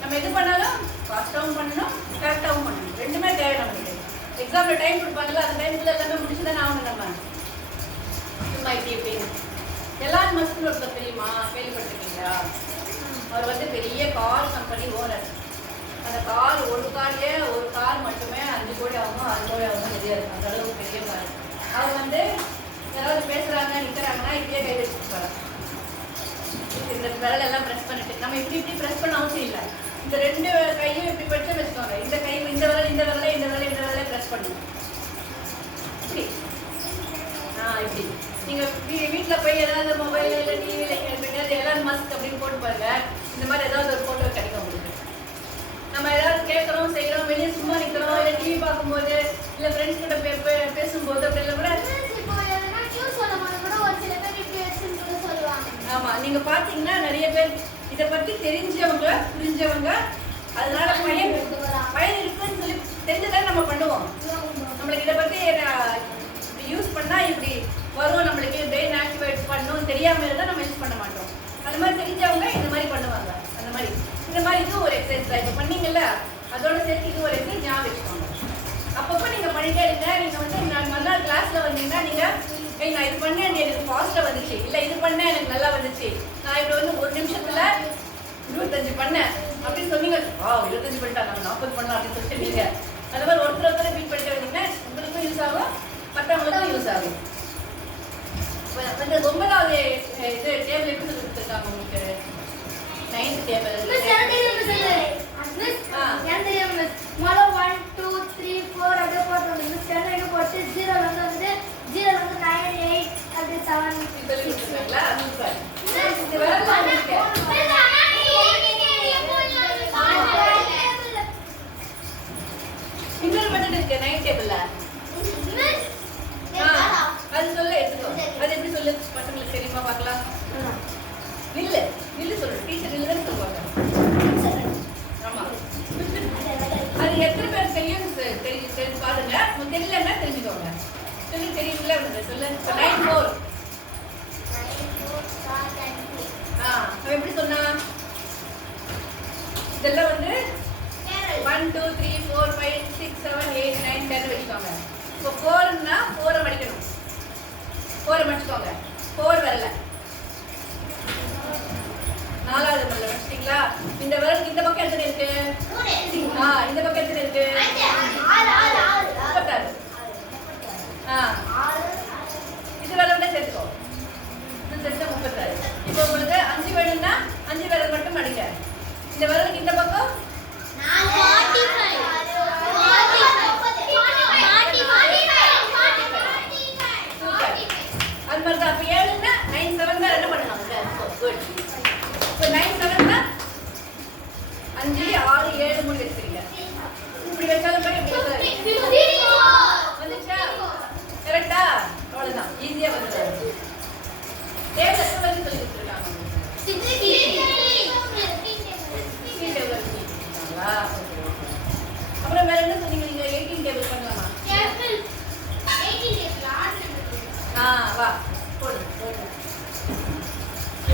நம்ம எது பண்ணாலும் ஃபாஸ்ட்டாகவும் பண்ணணும், கரெக்டாகவும் பண்ணணும், ரெண்டுமே தேவை நம்மளுக்கு. எக்ஸாமில் டைம் கொடுப்பாங்கல்ல, அந்த டைமுக்குள்ள எல்லாமே முடிச்சு தானே ஆகணும். நம்ம சும்மா இப்படி எலான் மஸ்க்னு ஒருத்தர் தெரியுமா, கேள்விப்பட்டிருக்கீங்களா? அவர் வந்து பெரிய கார் கம்பெனி ஓனர். அந்த கால் ஒரு காலையே ஒரு கால் மட்டுமே 5 கோடி ஆகும் 6 கோடி ஆகும் தெரியாது. அந்த அளவுக்கு பெரிய கால். அவங்க வந்து யாராவது பேசுறாங்க நிற்கிறாங்கன்னா இப்படியே கை வச்சுருப்பாங்க. இந்த விரல் எல்லாம் ப்ரெஸ் பண்ணிட்டு நம்ம இப்படி ப்ரெஸ் பண்ண அவசியம் இல்லை. இந்த 2 கையும் இப்படி படிச்சு வச்சுக்கோங்க. இந்த கை இந்த விரலை ப்ரெஸ் பண்ணுங்க. இப்படி இப்படி நீங்கள் வீட்டில் போய் ஏதாவது மொபைல் இல்லை டிவியில் எலான் மஸ்க் அப்படின்னு போட்டு பாருங்க. இந்த மாதிரி ஏதாவது ஒரு ஃபோட்டோ கிடைக்கும் உங்களுக்கு. நம்ம ஏதாவது கேட்குறோம் செய்கிறோம் வெளியே சும்மா நிற்கிறோம் இல்லை டிவி பார்க்கும்போது இல்லை ஃப்ரெண்ட்ஸ் கிட்ட பேசும்போது அப்படிலாம் கூட ஆமாம் நீங்கள் பார்த்தீங்கன்னா நிறைய பேர் இதை பற்றி தெரிஞ்சவங்க புரிஞ்சவங்க அதனால பயன் இருக்குன்னு சொல்லி தெரிஞ்சுதான் நம்ம பண்ணுவோம். நம்மளுக்கு இதை பற்றி யூஸ் பண்ணால் இப்படி வரும், நம்மளுக்கு பிரெயின் ஆக்டிவேட் பண்ணும் தெரியாமல் இருந்தால் நம்ம யூஸ் பண்ண மாட்டோம். அந்த மாதிரி தெரிஞ்சவங்க இந்த மாதிரி பண்ணுவாங்க. அந்த மாதிரி இந்த மாதிரி இது ஒரு எக்ஸசைஸ் தான். இப்போ பண்ணீங்கல்ல அதோட சேர்த்து இது ஒரு எக்ஸசைஸ் ஞாபகம் வச்சுக்கோங்க. அப்பப்போ நீங்கள் பண்ணிட்டே இருங்க. நீங்கள் வந்து நான் நல்லா கிளாஸில் வந்தீங்கன்னா நீங்கள் நான் இது பண்ணேன் எனக்கு ஃபாஸ்ட்டாக வந்துச்சு, இல்லை இது பண்ணேன் எனக்கு நல்லா வந்துச்சு, நான் இப்படி வந்து 1 நிமிஷத்தில் 25 பண்ணேன் அப்படின்னு சொன்னீங்க. 25 பண்ணிட்டா நான் 40 பண்ணலாம் அப்படின்னு சொல்லிட்டு நீங்கள் அந்த மாதிரி ஒருத்தர் ஃபீல் பண்ணிட்டு வந்தீங்கன்னா உங்களுக்கும் யூஸ் ஆகும், மற்றவங்களுக்கும் யூஸ் ஆகும். வந்து 9வது இது டேபிள் எப்படி சொல்லி கொடுத்துருக்காங்க உங்களுக்கு? 9th table. இன்னொரு பட்டன் இருக்கு 9th டேபிள்ல. அது சொல்ல எடுத்துக்கோ. அது எப்படி சொல்லு பசங்களுக்கு தெரியுமா பார்க்கலாம்? நில்லு சொல்லு. டீச்சர் நில்லுன்னு சொல்லுவாங்க. ஆமா. அது எத்தனை பேர் தெரியும் தெரிஞ்சு பாருங்க. உங்களுக்கு தெரியலன்னா தெரிஞ்சுக்கோங்க. சொல்லி தெரியுங்களா? சொல்லு. 9-4. அவன் எப்படி சொன்னா? இதெல்லாம் வந்து 1 2 3 4 5 6 7 8 9 10 வச்சுக்கோங்க. இப்போ 4ன்னா 4 மடிக்கணும். 4 மடிச்சுக்கோங்க. 4 வரல. 4வது வரல வச்சிட்டீங்களா? இந்த விரல் இந்த பக்கம் எத்தனை இருக்கு? இந்த பக்கம் எத்தனை இருக்கு? 36. இது விரல் சேர்த்துக்கோ. இது சேர்த்து 36. இப்போ உங்களுக்கு 5 வேணும்னா 5 விரல் மட்டும் மடிங்க. இந்த விரலுக்கு இந்த பக்கம் அது மாதிரி தான். அப்போ 7ன்னா 9 7 தான் என்ன பண்ணுவாங்க? குட். இப்போ 9 7ன்னா 5 6 7 மூணு வச்சுக்கிறீங்க. இப்படி வச்சாலும் போய் இப்படி வந்துச்சா? கரெக்டா? அவ்வளோதான். ஈஸியாக வந்து டேபிள் எத்தனை வரைக்கும் சொல்லி கொடுத்துருக்காங்க? அப்புறம் வேற என்ன சொன்னீங்க நீங்க? 18 டேபிள் பண்ணலாமா? வா போடு.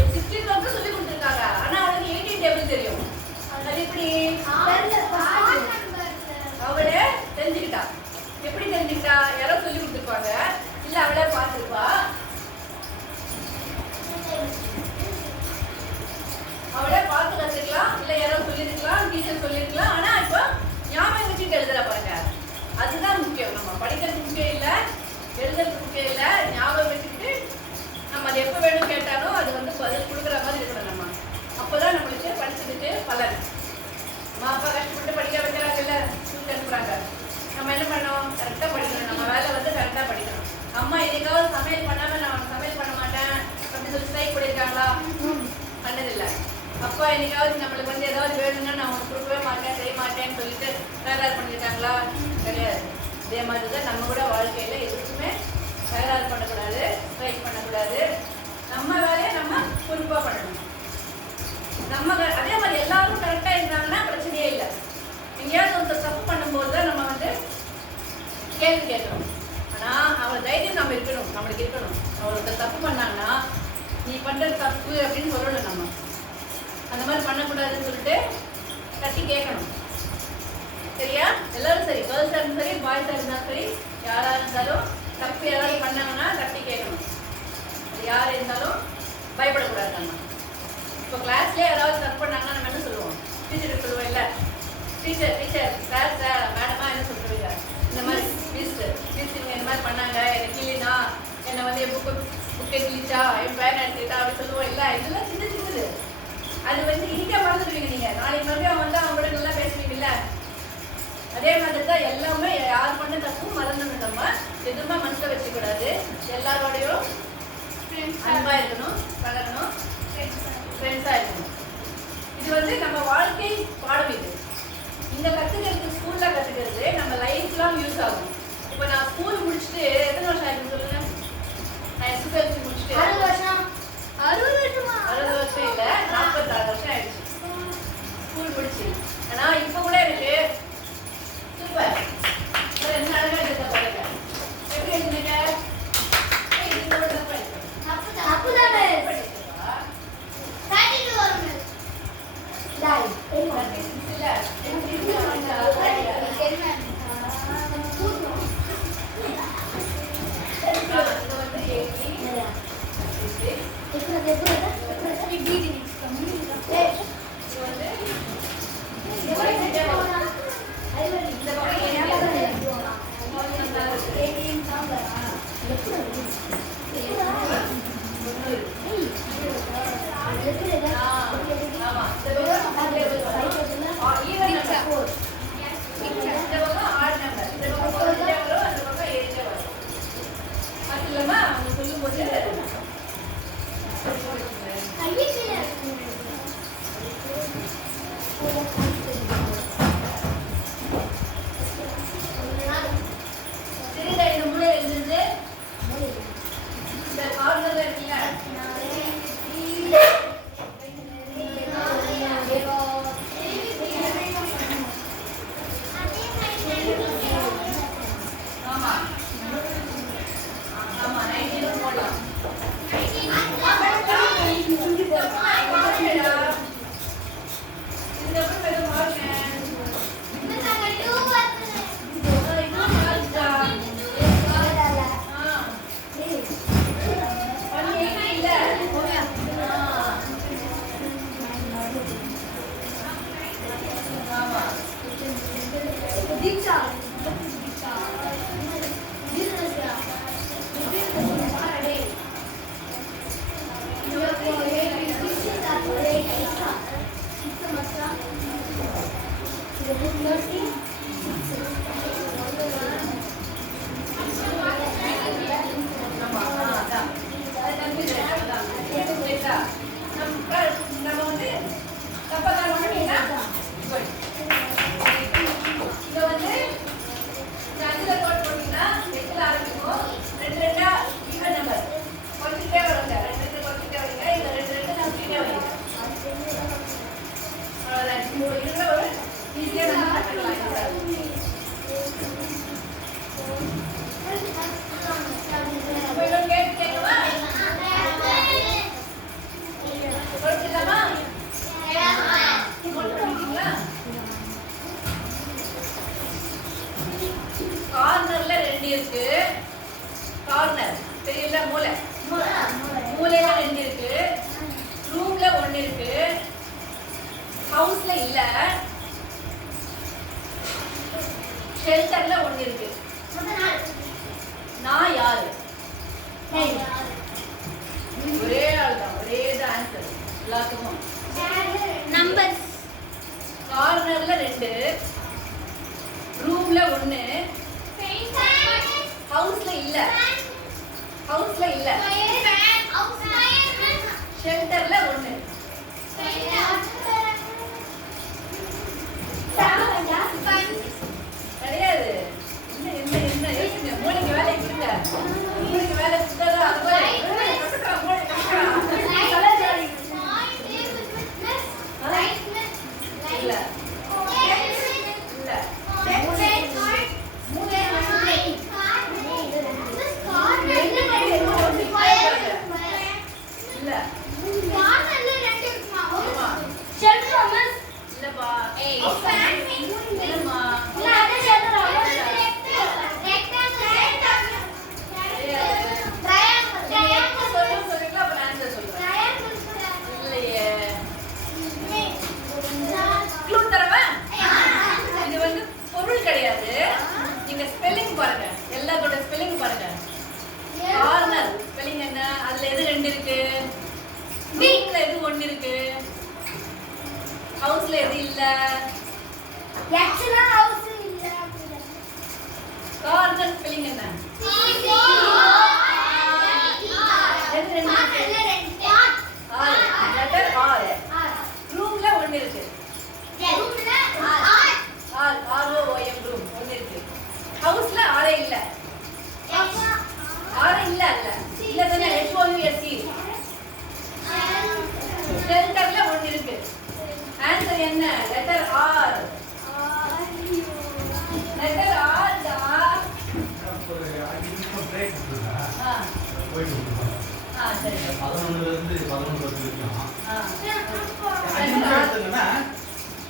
16 வந்து சொல்லி கொடுத்துருக்காங்க. ஆனா அவளுக்கு 18 டேபிள் தெரியும். அது எப்படி? அவளே தெரிஞ்சுக்கிட்டா. எப்படி தெரிஞ்சுக்கிட்டா? யாரோ சொல்லி கொடுத்துருப்பாங்க, இல்ல அவளே பார்த்துருப்பா. அவளே பார்த்து கற்றுக்கலாம், இல்லை யாரோ சொல்லியிருக்கலாம், டீச்சர் சொல்லியிருக்கலாம். ஆனால் இப்போ ஞாபகம் வச்சுட்டு எழுதுற பாருங்க, அதுதான் முக்கியம். நம்ம படிக்கிறது முக்கியம் இல்லை, எழுதுறது முக்கியம் இல்லை. ஞாபகம் வச்சுக்கிட்டு நம்ம அது எப்போ வேணும் கேட்டாலும் அது வந்து பதில் கொடுக்குற மாதிரி இருக்கணும். நம்ம அப்போ தான் நம்மளுக்கு படிச்சதுக்கு பலன். அம்மா அப்பா கஷ்டப்பட்டு படிக்க வைக்கிறாங்கல்ல, ஸ்கூலுக்கு அனுப்புகிறாங்க. நம்ம என்ன பண்ணோம்? கரெக்டாக படிக்கணும். நம்ம வேலை வந்து கரெக்டாக படிக்கணும். அம்மா எதுக்காவது சமையல் பண்ணாமல் நான் சமையல் பண்ண மாட்டேன் அப்படின்னு சொல்லி ஸ்ட்ரைக் பண்ணியிருக்காங்களா? பண்ணதில்லை. அப்பா என்னைக்காவது நம்மளுக்கு வந்து ஏதாவது வேணும்னா நான் உனக்கு கொடுக்கவே மாட்டேன் செய்ய மாட்டேன்னு சொல்லிட்டு தகராறு பண்ணியிருக்காங்களா? கிடையாது. இதே மாதிரி தான் நம்ம கூட வாழ்க்கையில் எதுக்குமே தகராறு பண்ணக்கூடாது, ஸ்ட்ரைக் பண்ணக்கூடாது. நம்ம வேலையை நம்ம பொறுப்பாக பண்ணணும். நம்ம அதே மாதிரி எல்லாரும் கரெக்டாக இருந்தாங்கன்னா பிரச்சனையே இல்லை. எங்கேயாவது ஒருத்தர் தப்பு பண்ணும்போது தான் நம்ம வந்து கேள்வி கேட்கணும். ஆனால் அவளை தைரியம் நம்ம இருக்கணும், நம்மளுக்கு இருக்கணும். அவள் ஒருத்தர் தப்பு பண்ணாங்கன்னா நீ பண்ணுறது தப்பு அப்படின்னு சொல்லணும். நம்ம அந்த மாதிரி பண்ணக்கூடாதுன்னு சொல்லிட்டு கட்டி கேட்கணும். சரியா? எல்லாரும் சரி, கேர்ள்ஸாக இருந்தாலும் சரி, பாய்ஸாக இருந்தாலும் சரி, யாராக இருந்தாலும் தப்பு யாராவது பண்ணாங்கன்னா கட்டி கேட்கணும். அது யார் இருந்தாலும் பயப்படக்கூடாது. நம்ம இப்போ கிளாஸ்லேயே யாராவது தப்பு பண்ணாங்கன்னா நம்ம என்ன சொல்லுவோம்? டீச்சருக்கு சொல்லுவோம், இல்லை டீச்சர் சார் மேடமா என்ன சொல்றீங்க இந்த மாதிரி மிஸ் இவங்க இந்த மாதிரி பண்ணாங்க எனக்கு கிளினா என்னை வந்து என் புக்கை கிழிச்சா என் பேன் எடுத்துட்டா அப்படி சொல்லுவோம் இல்லை இதெல்லாம் சின்னது அது வந்து இன்னைக்கே மறந்துடுவீங்க நீங்க நாளைக்கு மறுபடியும் வந்து அவங்க கூட நல்லா பேசுவீங்கல்ல அதே மாதிரி தான் எல்லாமே யார் பண்ண தப்பும் மறந்துடணும் நம்ம எதுவுமே மனசில் வச்சுக்கூடாது எல்லாரோடையும் அன்பா இருக்கணும் பழகணும் ஃப்ரெண்ட்ஸாக இருக்கணும் இது வந்து நம்ம வாழ்க்கை பாடம் இது இந்த கற்றுக்கிறது ஸ்கூலில் கற்றுக்கிறது நம்ம லைஃப் லாங் யூஸ் ஆகும் இப்போ நான் ஸ்கூல் முடிச்சுட்டு எத்தனை வருஷம் ஆயிருக்கு சொல்லுங்க நான் எஸ்எஸ்எல்சி முடிச்சுட்டு 60 வருஷம் இல்லை 46 வருஷம் ஆயிடுச்சு ஸ்கூல் முடிச்சு ஆனால் இப்போ கூட எனக்கு சூப்பர் என்ன அழகாக இருக்க பாருங்க எப்படி இருந்தீங்க கார்னர்ல 2 இருக்கு கார்னர் தெரியல மூலையில 2 இருக்கு ரூம்ல 1 இருக்கு ஹவுஸ்ல இல்ல ஷெல்டர்ல 1 இருக்கு நான் யாரு ஒரே ஆள் தான் ஒரே தான் ஆன்சர் எல்லாத்துக்கும் நம்பர்ஸ் கார்னர்ல 2 ரூம்ல 1 ஹவுஸ்ல இல்ல ஷெல்டர்ல 1 கிடையாது என்ன யோசிங்க மூளைக்கு வேலை கொடுங்க மூளைக்கு வேலை கொடுத்தா இல்ல ஒண்ணு இருக்கு? ஹவுஸ்ல எது இல்ல? எக்ஸ்னா ஹவுஸ் இல்ல. கார்ல ஸ்பெல்லிங் என்ன? எது ரெண்டு இருக்கு? Letter R. ரூம்ல ஒண்ணு இருக்கு. ROOM ரூம் ஒண்ணு இருக்கு. ஹவுஸ்ல ஆரே இல்ல. ஆரே இல்ல அல்ல. இல்ல தானே HOUSE. சென்டர்ல ஒண்ணு இருக்கு. ஆன்சர் என்ன? Letter R. லெட்டர் ஆர் தான். ஒரு 5 நிமிஷம் பிரேக் இருக்குதா? ஆ போயிட்டு இருக்கோம். சரி. 11ல இருந்து 11 வரைக்கும். ஆ 5 நிமிஷம் எடுத்துங்கன்னா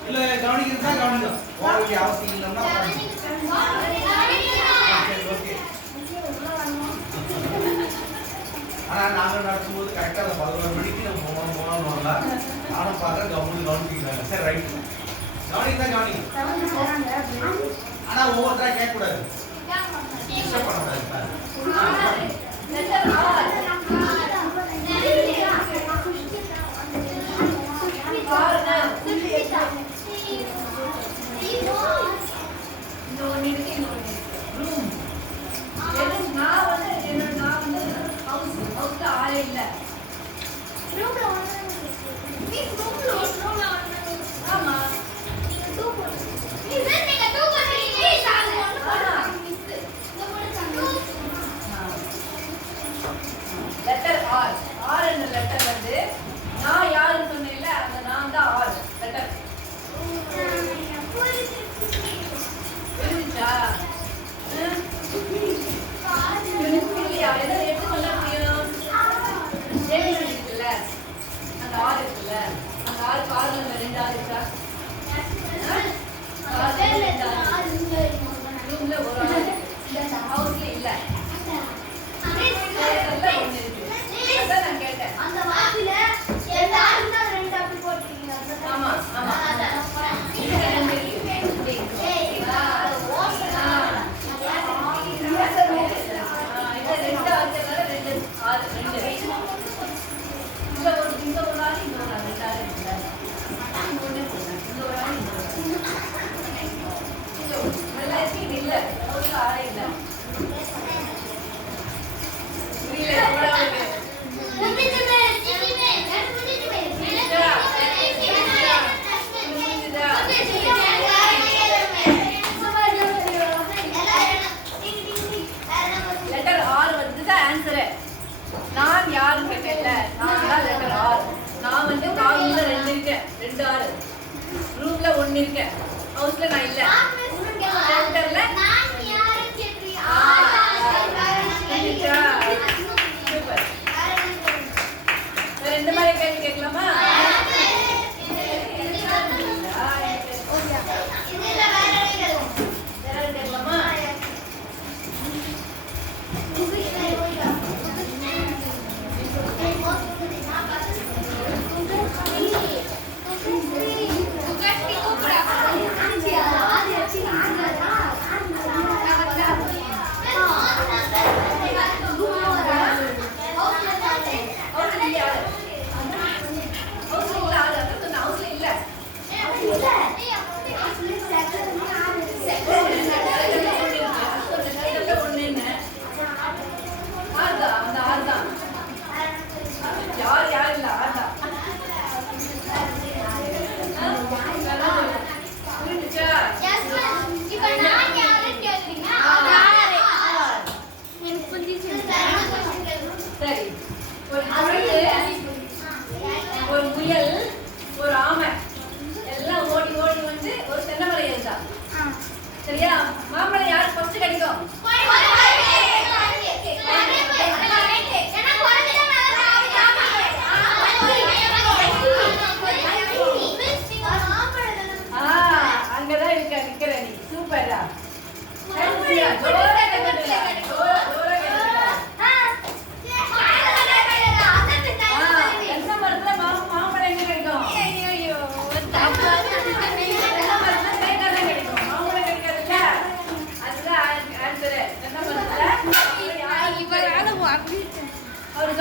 இல்ல கவனிக்கிறதா கவனிங்க. ஓகே அவசியம் இல்லன்னா ஓகே. ஆனா நாங்க நடக்கும்போது கரெக்டா 11 மணிக்கு நம்ம போனோம்ல. நானும் பார்க்க கவனிக்கிறாங்க. சரி ரைட். கவனிக்கிறதா கவனிங்க. ஆனா ஒவ்வொருத்தரா கேட்க கூடாது. டிஸ்டர்ப் பண்ணக்கூடாது. Letter R. ரூம். நான் வந்து ஹவுஸ்ல ஆளே இல்ல. ஆமா லெட்டர் ஆர். ஆர் என்ற லெட்டர் வந்து நான் யாருன்னு சொன்னேன்ல, அந்த நான் தான் ஆர் லெட்டர். புரிஞ்சா? இல்லையா? எதை எப்படி சொல்ல முடியும்? ஜெயலலிதா இருக்குல்ல, அந்த ஆர் இருக்குல்ல, அந்த ஆறு கார்ல ரெண்டு ஆறு இருக்கா? ரூம்ல ஒரு ஆள், ஹவுஸ்ல இல்ல. ஒண்ணு இருக்கு. அதான் நான் கேட்டேன். ஆமா ஆமா இது ரெண்டு இருக்கு. இது ரெண்டு ஆறுனால ரெண்டு ஆறு ரெண்டு. இங்க ஒரு ஆள் இங்க ஒரு ஆள் ரெண்டு ஆள் இருக்குல்ல. இங்க ஒண்ணு போடுறேன். இங்க ஒரு ஆள் இங்க ஒரு ஆள். இங்க இல்ல. ஹவுஸ்ல ஆளே இல்ல. புரியல எவ்வளவு? லெட்டர் ஆர் வந்து ஆன்சர். நான் யாருன்னு கேட்டேன்ல, நான் தான் லெட்டர் ஆர். நான் வந்து கார்ல ரெண்டு இருக்கேன், ரெண்டு ஆறு. ரூம்ல ஒன்னு இருக்கேன், ஹவுஸ்ல நான் இல்ல. சென்டர்ல சூப்பர். வேற எந்த மாதிரி கேள்வி கேட்கலாமா? வேற கேட்கலாமா? சரி, ஒரு முயல், ஒரு ஆமை எல்லாம் ஓடி ஓடி வந்து ஒரு தென்னை மரம் ஏறுதா. சரியா? மாம்பழம் யாருக்கு ஃபர்ஸ்ட் கிடைக்கும்? அங்கதான் இருக்க நிக்கிற நீ. சூப்பரா. அவர்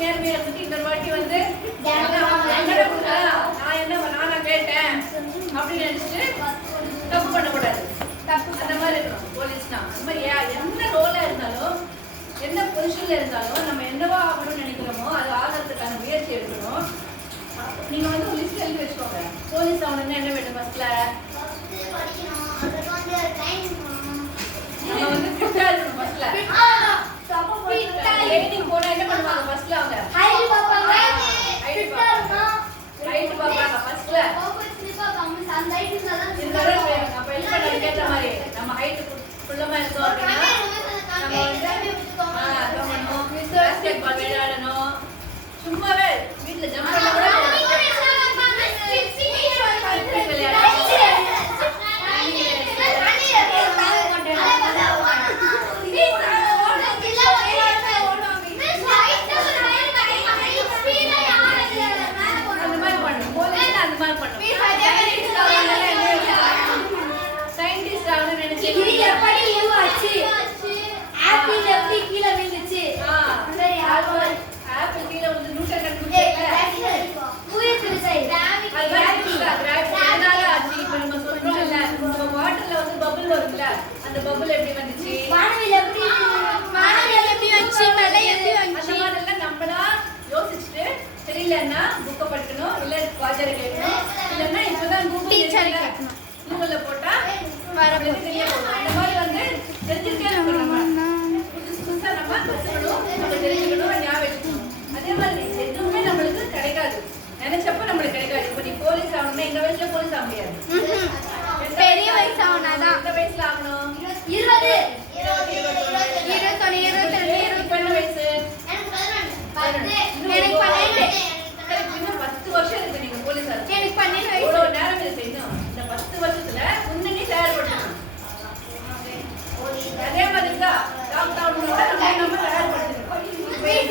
நேர்மையா இருந்துட்டு இன்னொரு வாட்டி வந்து எங்கட கொடுத்தா நான் கேட்டேன் அப்படின்னு நினைச்சிட்டு தப்பு பண்ணக்கூடாது. அந்த மாதிரி இருக்கணும் போலீஸ்னா. அந்த மாதிரி என்ன ரோலா இருந்தாலும் என்ன பொசிஷன்ல இருந்தாலும் நம்ம என்னவா ஆகணும்னு நினைக்கிறோமோ அது ஆகிறதுக்கான முயற்சி எடுக்கணும். நீங்க வந்து ஒரு லிஸ்ட் எழுதி வச்சுக்கோங்க. போலீஸ் ஆகணும்னா என்ன வேணும்? ஃபர்ஸ்ட்ல நம்ம வந்து ஃபிட்டா இருக்கணும். ஃபர்ஸ்ட்ல ட்ரைனிங் போனா என்ன பண்ணுவாங்க? ஃபர்ஸ்ட்ல அவங்க ஹைட் பார்ப்பாங்க. ஃபர்ஸ்ட்ல அப்ப என்ன பண்ண கேட்ட மாதிரி நம்ம ஹைட் ஃபுல்லமா இருக்கோம் அப்படின்னா நம்ம வந்து பாஸ்கெட் பால் விளையாடணும். சும்மாவே வீட்டுல ஜம்ப் பண்ண கூட அந்த பபிள் எப்படி வந்துச்சு? வானவில் எப்படி வந்துச்சு? மழை எப்படி வந்துச்சு? அந்த மாதிரிலாம் நம்மளா யோசிச்சுட்டு தெரியலன்னா புக்கை படிக்கணும், இல்ல வாஜரை கேட்கணும், இல்லன்னா இப்பதான் கூகுள்ல போட்டா தெரிய போகும். அந்த மாதிரி வந்து தெரிஞ்சுட்டே இருக்கணும். நம்ம புதுசா நம்ம கத்துக்கணும், நம்ம தெரிஞ்சுக்கணும், ஞாபகம் வச்சுக்கணும். அதே மாதிரி எதுவுமே நம்மளுக்கு கிடைக்காது. நினைச்சப்ப நம்மளுக்கு கிடைக்காது. இப்ப நீ போலீஸ் ஆகணும்னா இந்த வயசுல போலீஸ் ஆக முடியாது. பெரிய வயசு ஆகணும்னா இந்த வயசுல ஆகணும். 20 21 22 வயசு எனக்கு 12 இன்னும் 10 வருஷம் இருக்கு. நீங்க போலீஸ் ஆக எனக்கு 12 வயசு. இவ்வளவு நேரம் இருக்கு. இன்னும் இந்த 10 வருஷத்துல முன்னே தயார்படுத்தணும். அதே மாதிரி தான் டாக்டர் ஆகணும்னா நம்ம தயார்படுத்தணும்.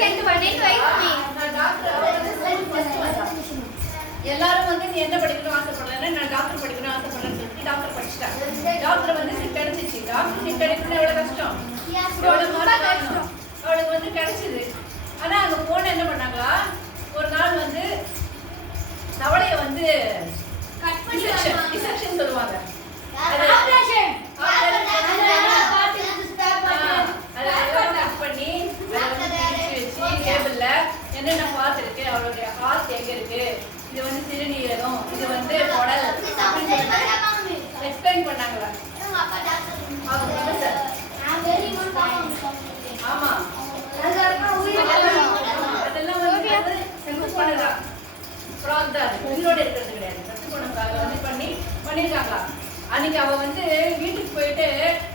எனக்கு 12 வயசு. நான் டாக்டர் எல்லாரும் வந்து நீ என்ன படிக்கணும் ஆசைப்படலன்னா நான் டாக்டர் படிக்கணும் ஆசைப்படுறேன்னு சொல்லிட்டு டாக்டர் படிச்சுட்டேன். டாக்டர் வந்து சீட் கிடைச்சிச்சு. டாக்டர் சீட் கிடைக்கணும் எவ்வளவு கஷ்டம், எவ்வளவு கஷ்டம். அவளுக்கு வந்து கிடைச்சது. ஆனா அங்க போன என்ன பண்ணாங்களா, ஒரு நாள் வந்து தவளைய வந்து டிசெக்ஷன் சொல்லுவாங்க. பண்ணி வச்சு டேபிள்ல என்னென்ன பார்ட் இருக்கு, அவளுடைய ஹார்ட் எங்க இருக்கு, இது வந்து சிறுநீரகம், இது வந்து குடல் அப்படின்னு சொல்லிட்டு எக்ஸ்பிளைன் பண்ணாங்களா அவங்க ப்ரொஃபசர். ஆமா அதெல்லாம் வந்து சென்ஸ் பண்ணதா ஃப்ராக் தான், உயிரோட இருக்கிறது கிடையாது. சென்ஸ் பண்ணதுக்காக வந்து பண்ணிருக்காங்களா. அன்னைக்கு அவ வந்து வீட்டுக்கு போயிட்டு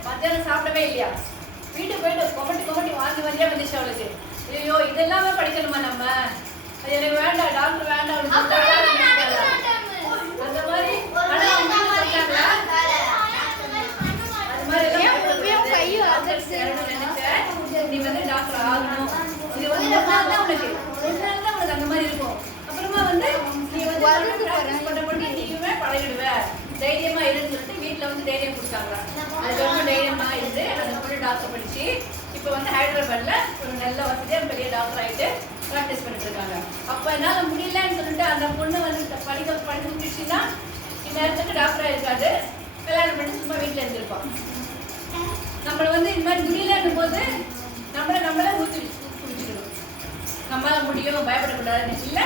மத்தியானம் சாப்பிடவே இல்லையா. வீட்டுக்கு போயிட்டு கொமட்டி வாந்தியா வந்துச்சு அவளுக்கு. ஐயோ இதெல்லாமே படிக்கணுமா நம்ம, எனக்கு வேண்டாம் டாக்டர் வேண்டாம் அந்த மாதிரி. நீ வந்து டாக்டர் ஆகணும், இது வந்து ஒரு நாள் தான் உனக்கு அந்த மாதிரி இருக்கும். அப்புறமா வந்து நீ வந்து நீயுமே பழகிடுவ, தைரியமா இருன்னு சொல்லிட்டு வீட்டுல வந்து தைரியம் கொடுத்தாங்க. அதுக்கப்புறம் தைரியமா இருந்து அந்த பொண்ணு டாக்டர் படிச்சு இப்ப வந்து ஹைதராபாத்ல ஒரு நல்ல வசதியா பெரிய டாக்டர் ஆயிட்டு ப்ராக்டிஸ் பண்ணிட்டு இருக்காங்க. அப்ப என்னால முடியலன்னு சொல்லிட்டு அந்த பொண்ணு வந்து படிக்க முடிச்சுன்னா இந்நேரத்துக்கு டாக்டரா இருக்காது, கல்யாணம் பண்ணி சும்மா வீட்டுல இருந்திருப்பான். நம்மள வந்து இந்த மாதிரி முடியலன்னும் போது நம்மள ஊற்றி குடிச்சிக்கணும். நம்மளால முடியும், பயப்படக்கூடாதுன்னு இல்ல,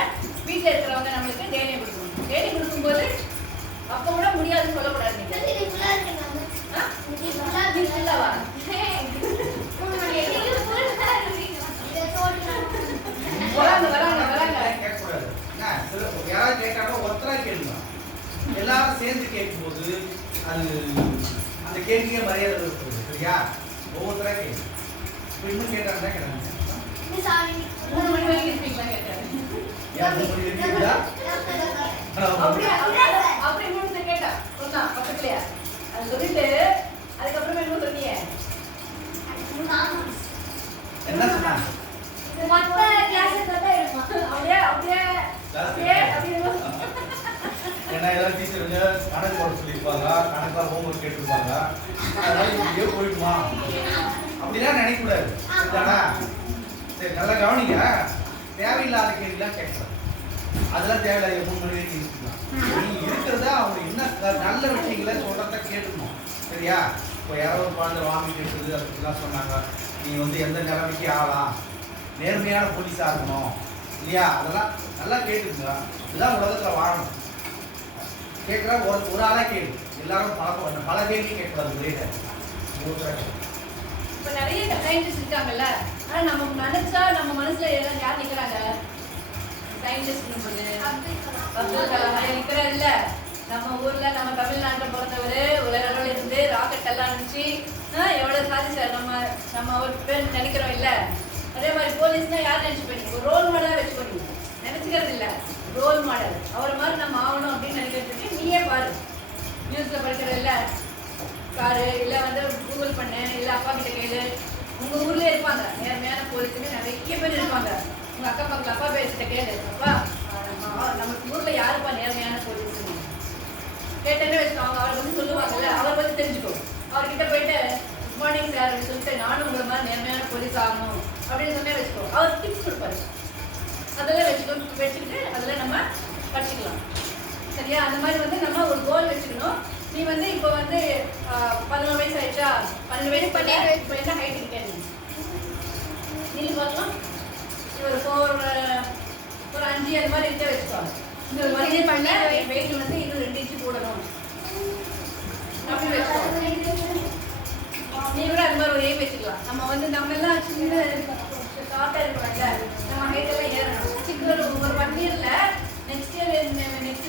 வீட்டுல இருக்கிறவங்க நம்மளுக்கு தைரியம் கொடுக்கணும். தைரியம் கொடுக்கும்போது அப்ப கூட முடியாதுன்னு சொல்லக்கூடாது. யாராவது கேட்டாலும் ஒருத்தரா கேளுங்க. எல்லாரும் சேர்ந்து கேட்கும்போது அது அந்த கேள்வியே மரியாதை இருக்குது. சரியா? ஒவ்வொருத்தரா கேள்வி இன்னும் கேட்டாங்க கேட்டாங்க. அதுக்கப்புறமா என்ன சொன்னீங்க? என்ன சொன்னா? ஏன்னா எல்லாரும் டீச்சர் வந்து கணக்கு போட சொல்லியிருப்பாங்க, கணக்கா ஹோம்ஒர்க் கேட்டிருப்பாங்க, அதனால இப்படியே போயிடுமா அப்படிலாம் நினைக்கக்கூடாது. சரிதானா? சரி நல்லா கவனிங்க. தேவையில்லாத கேள்விலாம் கேட்கலாம். அதெல்லாம் தேவையில்லாத 3 மணி வரைக்கும் இருக்கலாம். நீ இருக்கிறத அவங்க என்ன நல்ல விஷயங்களை சொல்றத கேட்டுக்கணும். சரியா? இப்போ யாரோ ஒரு குழந்தை வாமிட் எடுக்குது அப்படிலாம் சொன்னாங்க. நீ வந்து எந்த நிலைமைக்கு ஆகலாம், நேர்மையான போலீஸாக இருக்கணும் இல்லையா? அதெல்லாம் நல்லா கேட்டுக்குங்க. இதுதான் உலகத்தில் வாழணும். கேட்குற ஒரு ஆளாக கேள்வி, எல்லாரும் பல கேள்வி கேட்கக்கூடாது ஒரே நேரம். இப்போ நிறைய சயின்டிஸ்ட் இருக்காங்கல்ல, ஆனால் நம்ம நினைச்சா நம்ம மனசுல யார் நிற்கிறாங்க? சயின்டிஸ்ட் அப்துல் கலாம் நிற்கிறாரு இல்ல. நம்ம ஊர்ல நம்ம தமிழ்நாட்டை பொறுத்தவரை உலக அளவில் இருந்து ராக்கெட் எல்லாம் அனுப்பிச்சு எவ்வளவு சாதிச்சார். நம்ம ஒரு பேர் நினைக்கிறோம் இல்ல. அதே மாதிரி போலீஸ்னா யார் நினைச்சுப்பீங்க? ஒரு ரோல் மாடலா வச்சுக்கோங்க. நினைச்சுக்கிறது இல்ல, ரோல் மாடல். அவர் மாதிரி நம்ம ஆகணும் அப்படின்னு நினைக்கிறதுக்கு நீயே பாரு. நியூஸ்ல படிக்கிற இல்ல, பாரு, இல்லை வந்து கூகுள் பண்ணு, இல்லை அப்பா கிட்ட கேளு. உங்கள் ஊர்லேயே இருப்பாங்க நேர்மையான போலீஸுன்னு நிறைய பேர் இருப்பாங்க. உங்கள் அக்கா பக்கத்தில் அப்பா பேர்கிட்ட கேளு, அப்பா நம்ம ஊரில் யாருப்பா நேர்மையான போலீஸுன்னு கேட்டேன்னு வச்சுக்கோங்க. அவர் வந்து சொல்லுவாங்கல்ல, அவர் வந்து தெரிஞ்சுக்கோ. அவர்கிட்ட போயிட்டு குட் மார்னிங் சார் அப்படின்னு சொல்லிட்டு நானும் உங்களை மாதிரி நேர்மையான போலீஸ் ஆகணும் அப்படின்னு சொன்னே வச்சுக்கோ. அவர் டிப்ஸ் கொடுப்பாரு. அதெல்லாம் வச்சுக்கிட்டு அதில் நம்ம படிச்சுக்கலாம். சரியா? அந்த மாதிரி வந்து நம்ம ஒரு கோல் வச்சுக்கணும். நீ வந்து இப்போ வந்து 11 வயசு ஆயிடுச்சா? 12 வயசு பண்ணி இப்போ என்ன ஹைட் இருக்கேன் நீ பார்க்கலாம். ஒரு 5 அது மாதிரி இருக்க வச்சுக்கோங்க. இந்த ஒரு மாதிரி பண்ண வெயிட் வந்து இன்னும் 2 இன்ச்சு போடணும் அப்படி வச்சுக்கோங்க. நீ கூட அது மாதிரி ஒரு எய்ம் வச்சுக்கலாம். நம்ம வந்து நம்ம எல்லாம் சின்ன ஷார்ட்டாக இருக்கிறாங்க, நம்ம ஹைட் எல்லாம் ஏறணும். சின்ன ஒரு 1 இயர்ல நெக்ஸ்ட்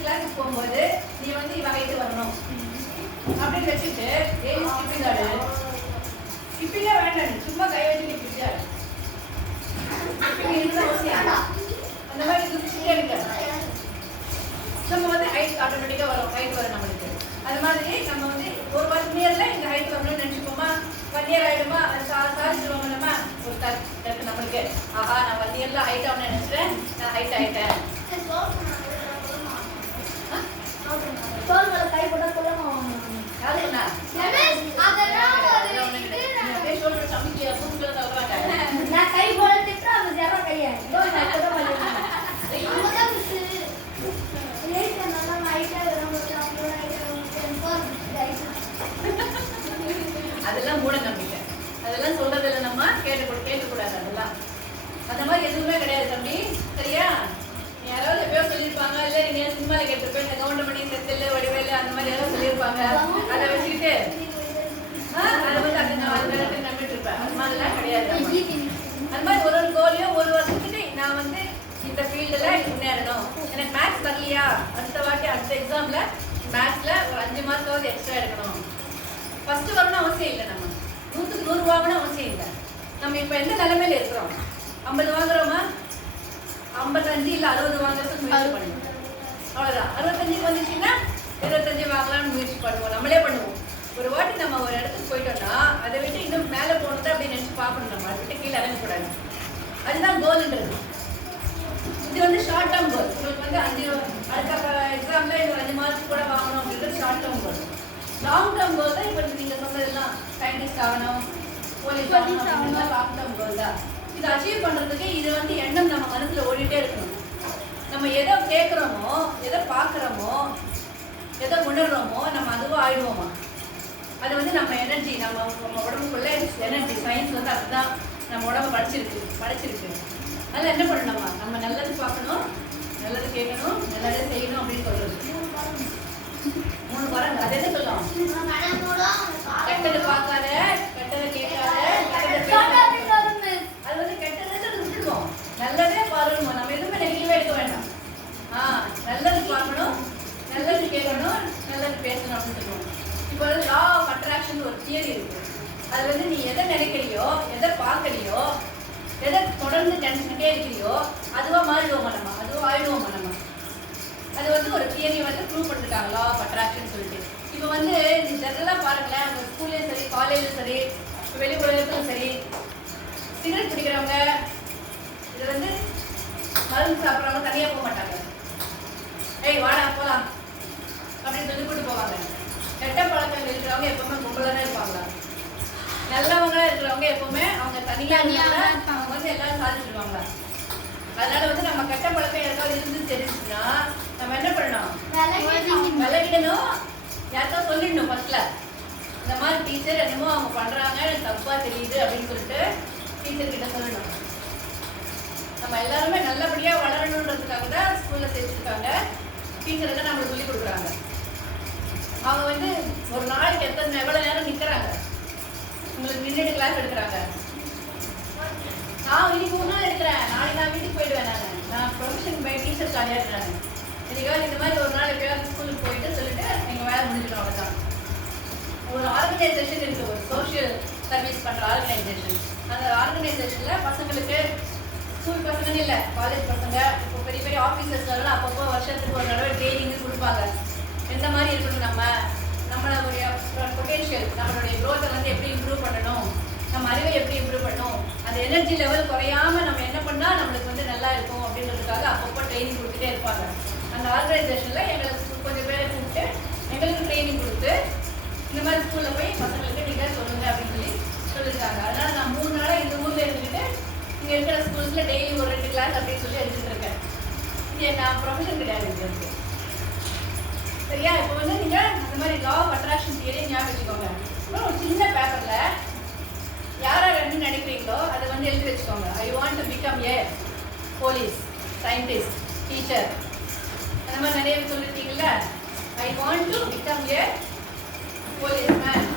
கிளாஸுக்கு போகும்போது நீ வந்து இவ ஹைட்டு வரணும் அப்படின்னு வச்சுட்டு ஸ்கிப்பிங் ஆடு. ஸ்கிப்பிங்கே வேண்டாம், சும்மா கை வச்சு நிற்கிறாரு. ஸ்கிப்பிங் இருக்கிற அவசியம் அந்த மாதிரி குதிச்சுட்டே இருக்க நம்ம வந்து ஹைட் ஆட்டோமேட்டிக்காக வரும். ஹைட் வரும் நம்மளுக்கு. அது மாதிரி நம்ம வந்து ஒரு 1 இயர்ல இந்த ஹைட் வரணும்னு நினச்சிப்போமா? 1 இயர் ஆகிடுமா? அது சாதிச்சிருவாங்க. நம்ம ஒரு தருக்கு நம்மளுக்கு ஆஹா நான் 1 இயர்ல ஹைட் ஆகணும்னு நினச்சிட்டேன், நான் ஹைட் ஆகிட்டேன். கை போட்டா சொல்லணும். நான் கை போட திட்டா அது ஜர கையா அதெல்லாம் மூட நம்பிக்கை. அதெல்லாம் சொல்றதில்ல, நம்ம கேட்கக்கூடாது. அதெல்லாம் அந்த மாதிரி எதுவுமே கிடையாது தம்பி. சரியா? யாராவது எப்பயோ சொல்லியிருப்பாங்க, இல்லை நீங்க சினிமாவில் கேட்டிருப்பேன், இந்த கவுண்டமணி செத்தில் வடிவேலு அந்த மாதிரி யாராவது சொல்லியிருப்பாங்க. அதை வச்சுக்கிட்டு அதை வந்து அந்த நம்பிட்டு இருப்பேன். அது மாதிரிலாம் கிடையாது. அது மாதிரி ஒரு கோலையும் ஒரு வருஷத்துக்கு நான் வந்து இந்த ஃபீல்டில் முன்னேறணும். எனக்கு மேத்ஸ் தரலையா, அடுத்த எக்ஸாமில் மேத்ஸில் ஒரு 5 மார்க்காவது எக்ஸ்ட்ரா எடுக்கணும். ஃபஸ்ட்டு வரணும் அவசியம் இல்லை. நம்ம 100க்கு 100 வாங்கணும் அவசியம் இல்லை. நம்ம இப்போ எந்த நிலைமையில இருக்கிறோம்? 50 வாங்குறோமா? 55 இல்லை 60 வாங்குறதுக்கு முயற்சி பண்ணுவோம். அவ்வளோதான். 65 வந்துச்சுன்னா 25 வாங்கலாம்னு முயற்சி பண்ணுவோம். நம்மளே பண்ணுவோம். ஒரு வாட்டி நம்ம ஒரு இடத்துக்கு போயிட்டோம்னா அதை விட்டு இன்னும் மேலே போனது அப்படின்னு நினச்சி பார்க்கணும். நம்ம அதை விட்டு கீழே இறங்கக்கூடாது. அதுதான் கோல்ன்றது. இது வந்து ஷார்ட் டேர்ம் கோல். உங்களுக்கு வந்து அடுத்த எக்ஸாமில் இது 5 மார்க்ஸ் கூட வாங்கணும் அப்படின்றது short term goal. Long term goal தான் இப்போ நீங்கள் சொன்னதெல்லாம் சயின்டிஸ்ட் ஆகணும், போலீஸ் ஆகணும், லாங் டேர்ம் கோல் தான். இதை அச்சீவ் பண்ணுறதுக்கு இது வந்து எண்ணம் நம்ம மனசில் ஓடிட்டே இருக்கணும். நம்ம எதை கேட்குறோமோ, எதை பார்க்குறோமோ, எதை உணர்றோமோ நம்ம அதுவும் ஆயிடுவோமா. அது வந்து நம்ம எனர்ஜி, நம்ம உடம்புக்குள்ள எனர்ஜி. சயின்ஸ் வந்து அதுதான் நம்ம உடம்பு படைச்சிருக்கு. அதில் என்ன பண்ணணுமா? நம்ம நல்லது பார்க்கணும், நல்லது கேட்கணும், நல்லதே செய்யணும் அப்படின்னு சொல்றது. 3 வரங்க. அது என்ன சொல்லும்? கெட்டது பார்க்காத, கெட்டதை கேட்காத, அது வந்து கெட்டதை விட்டுருவோம். நல்லதே பாருங்க. நம்ம எதுவுமே நெகட்டிவாக எடுக்க வேண்டாம். நல்லது பார்க்கணும், நல்லது கேட்கணும், நல்லது பேசணும் அப்படின்னு சொல்லுவோம். இப்போ லா ஆஃப் அட்ராக்ஷன் ஒரு தியரி இருக்கு. அது வந்து நீ எதை நினைக்கிறியோ, எதை பார்க்கறியோ, எதை தொடர்ந்து நினைச்சுக்கிட்டே இருக்கிறியோ அதுவாக மாறிடுவோமா நம்ம, அதுவும் ஆயிடுவோமா நம்ம. அது வந்து ஒரு தியரி வந்து ப்ரூவ் பண்ணிருக்காங்க, லா ஆஃப் அட்ராக்ஷன் சொல்லிட்டு. இப்போ வந்து நீ ஜெனரலாக பாருங்களேன், உங்கள் ஸ்கூல்லேயும் சரி, காலேஜ்லையும் சரி, வெளி உலகத்துலையும் சரி, சிகரெட் பிடிக்கிறவங்க இது வந்து மருந்து சாப்பிட்றவங்க தனியாக போக மாட்டாங்க. ஏய் வாடா போகலாம் அப்படின்னு சொல்லி கூட்டு போவாங்க. கெட்ட பழக்கங்கள் இருக்கிறவங்க எப்பவுமே கும்பலாக தான் இருப்பாங்களா? நல்லவங்களா இருக்கிறவங்க எப்பவுமே அவங்க தனியாக அவங்க வந்து எல்லாரும் சாதிச்சிருவாங்களா? அதனால வந்து நம்ம கெட்ட பழக்கம் யாருக்காவது இருந்து தெரிஞ்சுன்னா நம்ம என்ன பண்ணணும், விலகிடணும். யாருக்கா சொல்லிடணும் ஃபர்ஸ்ட்ல, இந்த மாதிரி டீச்சர் என்னமோ அவங்க பண்றாங்க எனக்கு தப்பா தெரியுது அப்படின்னு சொல்லிட்டு டீச்சர் கிட்ட சொல்லணும். நம்ம எல்லாருமே நல்லபடியா வளரணுன்றதுக்காக தான் ஸ்கூல்ல சேர்த்துருக்காங்க. டீச்சர் தான் நம்மளுக்கு சொல்லி கொடுக்குறாங்க. அவங்க வந்து ஒரு நாளைக்கு எவ்வளவு நேரம் நிக்கிறாங்க, உங்களுக்கு நின்றுட்டு கிளாஸ் எடுக்கிறாங்க. நான் இன்னைக்கு ஒரு நாள் எடுக்கிறேன், நாளைக்கு நான் வீட்டுக்கு போயிடுவேன். நான் ப்ரொஃபஷன் பை டீச்சர் ஜாலியாக இருக்கிறேன். இன்னைக்காவது இந்த மாதிரி ஒரு நாள் எப்பயாவது ஸ்கூலுக்கு போயிட்டு சொல்லிட்டு எங்கள் வேலை முடிஞ்சிடும். அவ்வளோதான். ஒரு ஆர்கனைசேஷன் இருக்கு, ஒரு சோஷியல் சர்வீஸ் பண்ற ஆர்கனைசேஷன். அந்த ஆர்கனைசேஷன்ல பசங்களுக்கு, ஸ்கூல் பசங்க இல்லை, காலேஜ் பசங்க, இப்போ பெரிய பெரிய ஆஃபீஸர்ஸ் எல்லாம் அப்பப்போ வருஷத்துக்கு ஒரு தடவை ட்ரைனிங் கொடுப்பாங்க. எந்த மாதிரி இருக்கணும், நம்மளுடைய பொட்டென்ஷியல், நம்மளுடைய க்ரோத்தை வந்து எப்படி இம்ப்ரூவ் பண்ணணும், நம்ம அறிவை எப்படி இம்ப்ரூவ் பண்ணணும், அந்த எனர்ஜி லெவல் குறையாம நம்ம என்ன பண்ணா நம்மளுக்கு வந்து நல்லா இருக்கும் அப்படின்றதுக்காக அப்பப்போ ட்ரைனிங் கொடுத்துட்டே இருப்பாங்க. அந்த ஆர்கனைசேஷன்ல எங்களுக்கு கொஞ்சம் பேரை கூப்பிட்டு எங்களுக்கு ட்ரைனிங் கொடுத்து இந்த மாதிரி ஸ்கூல்ல போய் பசங்களுக்கு நீங்க சொல்லுங்க அப்படின்னு சொல்லியிருக்காங்க. அதனால நான் 3 நாளா இந்த ஊர்ல இருந்துக்கிட்டு இங்க இருக்கிற ஸ்கூல்ஸ்ல டெய்லி ஒரு 2 கிளாஸ் அப்படின்னு சொல்லி எடுத்துட்டு இருக்கேன். இது நான் ப்ரொஃபஷன் கிடையாது இருக்கு. சரியா? இப்போ வந்து நீங்க அந்த மாதிரி லா ஆஃப் அட்ராக்ஷன் தியரி ஞாபகம் வச்சுக்கோங்க. அப்புறம் ஒரு சின்ன பேப்பர்ல யாரா ரெண்டு நினைக்கிறீங்களோ அதை வந்து எழுதி வச்சுக்கோங்க. I want to become a police, scientist, teacher, அந்த மாதிரி நிறைய சொல்லிருக்கீங்கல்ல. I want to become a policeman.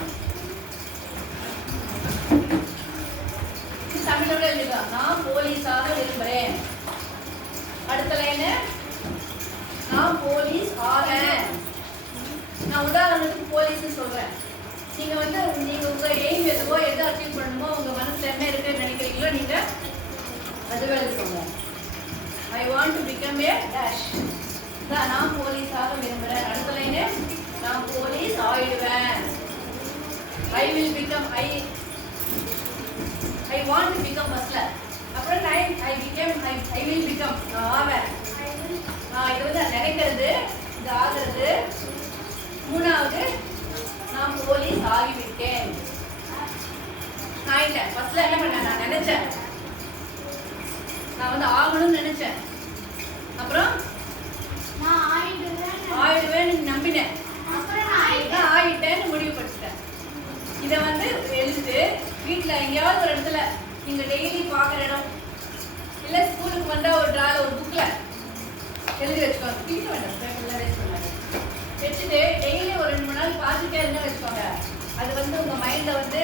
தமிழோட எழுதுதான், நான் போலீஸாக விரும்புகிறேன். அடுத்த லைனு, நான் போலீஸ் ஆகிறேன். நான் உதாரணத்துக்கு போலீஸ்ன்னு சொல்றேன். நீங்க வந்து நீங்க உங்க எய்ம் எதுவோ எது அச்சீவ் பண்ணணுமோ உங்க மனசுல என்ன இருக்குன்னு நினைக்கிறீங்களோ நீங்க அதுவே எழுதுங்க. ஐ want to become A dash. நான் போலீஸாக விரும்புகிறேன். அடுத்த லைனு, நான் போலீஸ் ஆயிடுவேன். I will become, I want to become ஃபர்ஸ்ட்ல. அப்புறம் ஐ வில் பிகம், நான் ஆவேன். இது வந்து நினைக்கிறது, இது ஆகிறது. 3வது, நான் போலீஸ் ஆகிவிட்டேன். நான் ஆயிட்டேன். ஃபர்ஸ்ட்ல என்ன பண்ணேன், நான் நினைச்சேன், நான் வந்து ஆகணும்னு நினைச்சேன். அப்புறம் நான் ஆயிடுவேன்னு நம்பினேன். அப்புறம் நான் ஆயிட்டேன்னு முடிவுபடுத்திட்டேன். இதை வந்து எழுதிட்டு வீட்டில் எங்கேயாவது ஒரு இடத்துல நீங்கள் டெய்லி பார்க்குற இடம் இல்லை ஸ்கூலுக்கு வந்தால் ஒரு ட்ரால ஒரு புக்கில் எழுதி வச்சுக்கோங்க. கிட்ட வேண்டாம், பேப்பர்லாம் வேஸ்ட் பண்ணாங்க. வச்சுட்டு டெய்லி ஒரு 2 மணி நாள் பார்த்துட்டே இருந்தால் வச்சுக்கோங்க. அது வந்து உங்கள் மைண்டில் வந்து,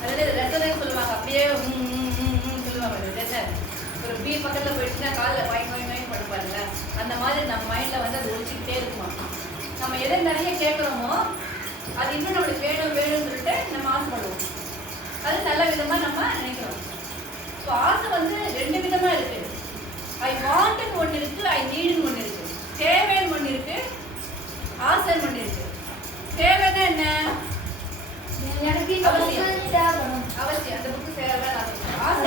அதாவது ரெசனன்ஸ் சொல்லுவாங்க, அப்படியே சொல்லுவாங்க. ரெசன் ஒரு பி பக்கத்தில் போயிடுச்சுன்னா காலில் வாங்கி படுப்பாருங்க. அந்த மாதிரி நம்ம மைண்டில் வந்து அது ஒழிச்சிக்கிட்டே இருக்குமா. நம்ம எதை நிறைய கேட்குறோமோ அது இன்னும் நம்மளுக்கு வேணும்னு சொல்லிட்டு நம்ம ஆசைப்படுவோம். அது நல்ல விதமாக நம்ம நினைக்கிறோம். ஸோ ஆசை வந்து 2 விதமாக இருக்குது. ஐ வாண்ட்னு ஒன்று இருக்குது, ஐ நீடுன்னு ஒன்று இருக்குது. தேவைன்னு ஒன்று இருக்குது, ஆசைன்னு ஒன்று இருக்குது. தேவைன்னா என்ன? அவசியம். அந்த புக்கு தேவை. ஆசை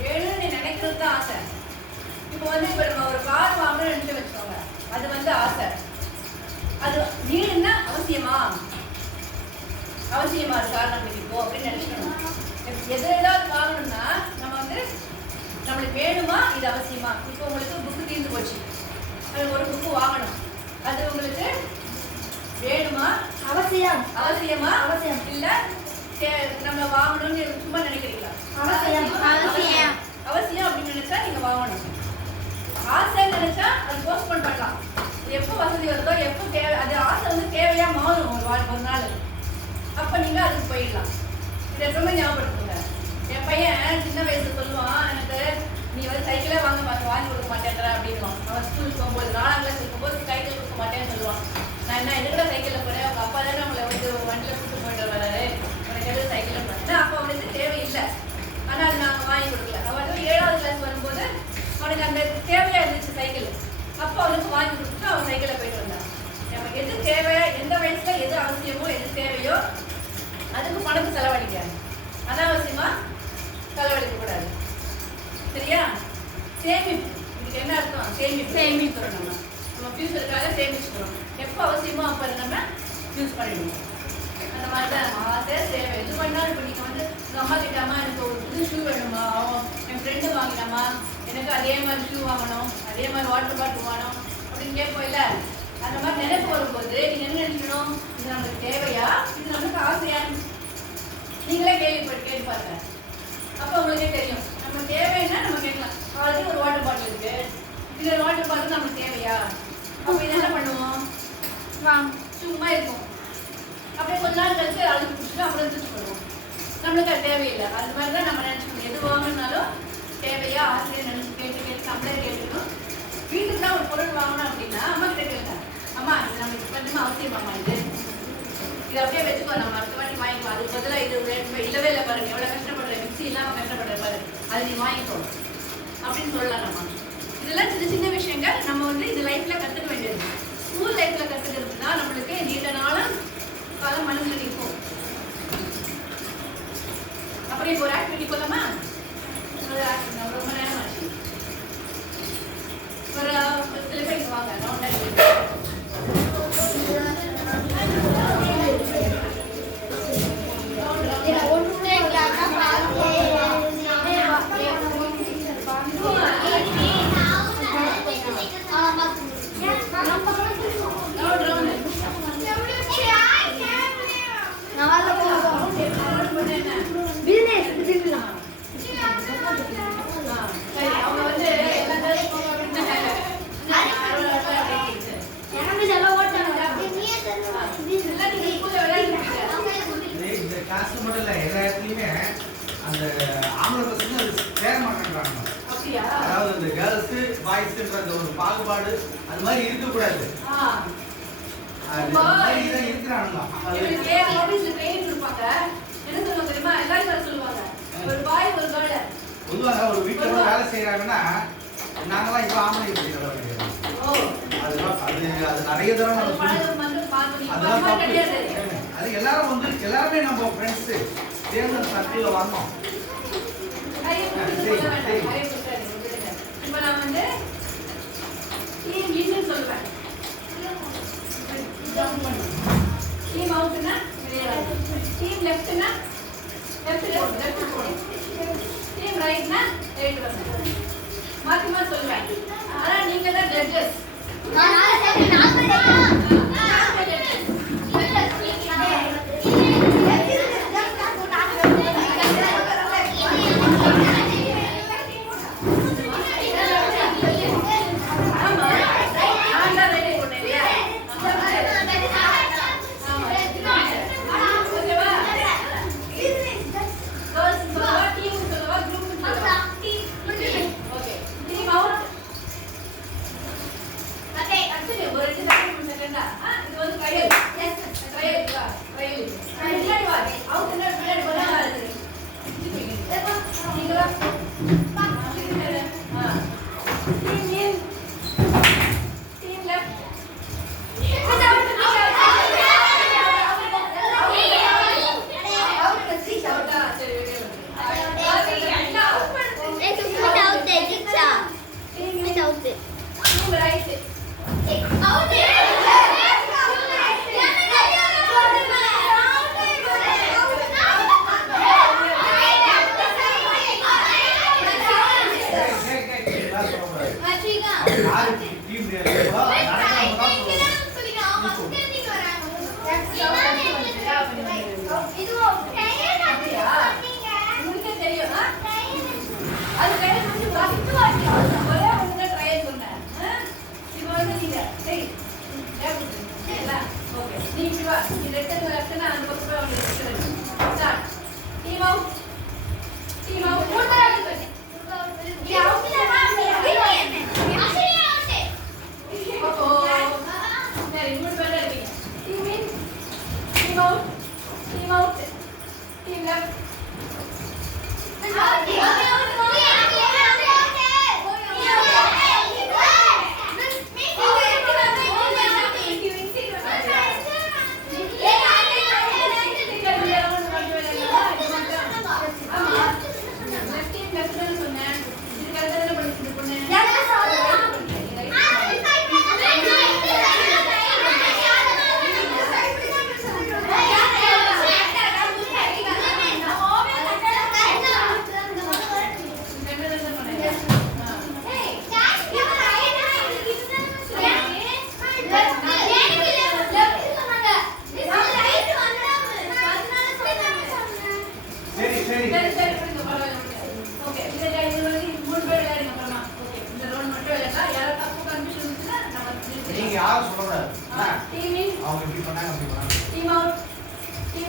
வேணும்னு நினைக்கிறது தான் ஆசை. இப்போ வந்து இப்போ நம்ம ஒரு கார் வாங்கணும்னு நினைச்சு வச்சுக்கோங்க, அது வந்து ஆசை. அது நீடுன்னா அவசியமா அது கார் நம்மளுக்கு இப்போ அப்படின்னு நினைச்சுக்கணும். ஏதாவது வாங்கணும்னா நம்ம வந்து நம்மளுக்கு வேணுமா, இது அவசியமா. இப்போ உங்களுக்கு புக்கு தீர்ந்து போச்சு, அது ஒரு புக்கு வாங்கணும், அது உங்களுக்கு வேணுமா, அவசியமா இல்லை நம்ம வாங்கணும்னு சும்மா நினைக்கிறீங்களா? அவசியம் அப்படின்னு நினைச்சா நீங்க வாங்கணும். ஆசைன்னு நினைச்சா அது போஸ்ட்போன் பண்ணலாம். எப்போ வசதி வருதோ, எப்போ தேவை, அது ஆசை வந்து தேவையா மாறும் ஒரு நாள். அப்ப நீங்க அதுக்கு போயிடலாம். இது எப்பவுமே ஞாபகப்படுத்துங்க. என் பையன் சின்ன வயசுல சொல்லுவான், எனக்கு நீ வந்து சைக்கிளே வாங்கி கொடுக்க மாட்டேன்ற அப்படின்னு. அவன் ஸ்கூலுக்கு போகும்போது 4ஆம் கிளாஸ் இருக்கும்போது சைக்கிள் கொடுக்க மாட்டேன்னு சொல்லுவான். நான் என்ன எதுக்கூட சைக்கிளில் போறேன், அவங்க அப்பா தானே அவங்களை வந்து வண்டியில் கூட்டு போயிட்டு வர்றாரு, உனக்கு எதுவும் சைக்கிளில் போனேன். அப்போ அவனுக்கு தேவையில்லை, ஆனால் அது நாங்கள் வாங்கி கொடுக்கல. அவன் 7ஆவது கிளாஸ் வரும்போது அவனுக்கு அந்த தேவையா இருந்துச்சு சைக்கிள். அப்போ அவனுக்கு வாங்கி கொடுத்துட்டு அவன் சைக்கிளில் போயிட்டு வந்தான். நமக்கு எது தேவையா, எந்த வயசுல எது அவசியமோ எது தேவையோ அதுக்கு பணத்தை செலவழிக்க, அனாவசியமா செலவழிக்க கூடாது. சரியா? சேமிப்பு, இதுக்கு என்ன அர்த்தம்? சேமிக்கிறோம். நம்ம ஃபியூச்சருக்காக சேமிச்சுக்கிறோம். எப்போ அவசியமோ அப்போ நம்ம யூஸ் பண்ணிடுவோம். அந்த மாதிரி தான் ஆசை தேவை எது பண்ணாலும். இப்போ நீங்கள் வந்து உங்கள் அம்மா கிட்டாமா எனக்கு ஒரு புது ஷூ வேணுமா, என் ஃப்ரெண்டு வாங்கினாமா, எனக்கு அதே மாதிரி ஷூ வாங்கணும், அதே மாதிரி வாட்டர் பாட்டில் வாங்கணும் அப்படின்னு கேட்போம் இல்லை? அந்த மாதிரி நினைப்பு வரும்போது நீங்கள் என்ன நினைக்கணும்? இது நமக்கு தேவையா, இது நமக்கு ஆசையா? நீங்களே கேட்டு பாருங்க. அப்போ உங்களுக்கே தெரியும். நம்ம தேவைன்னா நம்ம கேட்கலாம். ஆல்ரெடி ஒரு வாட்டர் பாட்டில் இருக்கு, இந்த வாட்டர் பாட்டில் நமக்கு தேவையா? அப்போ இது என்ன பண்ணுவோம்? சும்மா இருக்கும். அப்படியே கொஞ்ச நாள் கழிச்சு அழுது பிடிச்சிட்டு அப்புறம் தூக்கி போடுவோம். நம்மளுக்கு அது தேவையில்லை. அது மாதிரி தான் நம்ம நினச்சிக்கணும். எது வாங்கினாலும் தேவையா ஆசிரியர் நினச்சி கேட்டு நம்மளே கேட்டுக்கணும். வீட்டுக்கு தான் ஒரு பொருள் வாங்கணும் அப்படின்னா அம்மா கிட்ட கேளுங்க. அம்மா இது நமக்கு கொஞ்சமாக அவசியமாம்மா, இது அப்படியே வச்சுக்கோ, நம்ம அடுத்த வாட்டி வாங்கிக்கலாம். அதுக்கு பதிலாக இது இல்லவே இல்லை பாருங்க, எவ்வளோ கஷ்டப்படுற, மிக்சி இல்லாமல் கஷ்டப்படுற பாரு, அது நீ வாங்கிக்கோ அப்படின்னு சொல்லலாம். நம்ம இதெல்லாம் சின்ன சின்ன விஷயங்கள் நம்ம இது லைஃப்பில் கற்றுக்க வேண்டியது. ஸ்கூல் லைஃப்பில் கற்றுக்கிறதுனா நம்மளுக்கு நீண்ட நாளும் காலம் மனசில் நிற்கும். அப்படி ஒரு ஆக்டிவிட்டி போகலாமா? ரொம்ப நேரம் ஆச்சு. ஒரு சில பேருக்கு வாங்க அந்த ஆம்பளை பசங்க அது சேர மாட்டேன்றாங்க. அதாவது இந்த கேர்ள்ஸ் பாய்ஸ்ன்ற ஒரு பாகுபாடு அது மாதிரி இருக்கக்கூடாது. இருக்கிறாங்க பொதுவாக ஒரு வீட்டில் கூட வேலை செய்யறாங்கன்னா நாங்களாம் இப்போ ஆம்பளை அது நிறைய தடவை அதெல்லாம் தப்பு. அது எல்லாருமே நம்ம ஃப்ரெண்ட்ஸு சேர்ந்து சர்க்கிளில் வரணும். இப்போ நான் டீம் இன்னு சொல்லுவேன். டீம் அவுட்னா டீம் லெஃப்ட்னா லெஃப்ட் போகணும், டீம் ரைட்னா ரைட் வரணும். மாற்றி மாற்றி சொல்லுவேன். ஆனால் நீங்கள் தான் judges.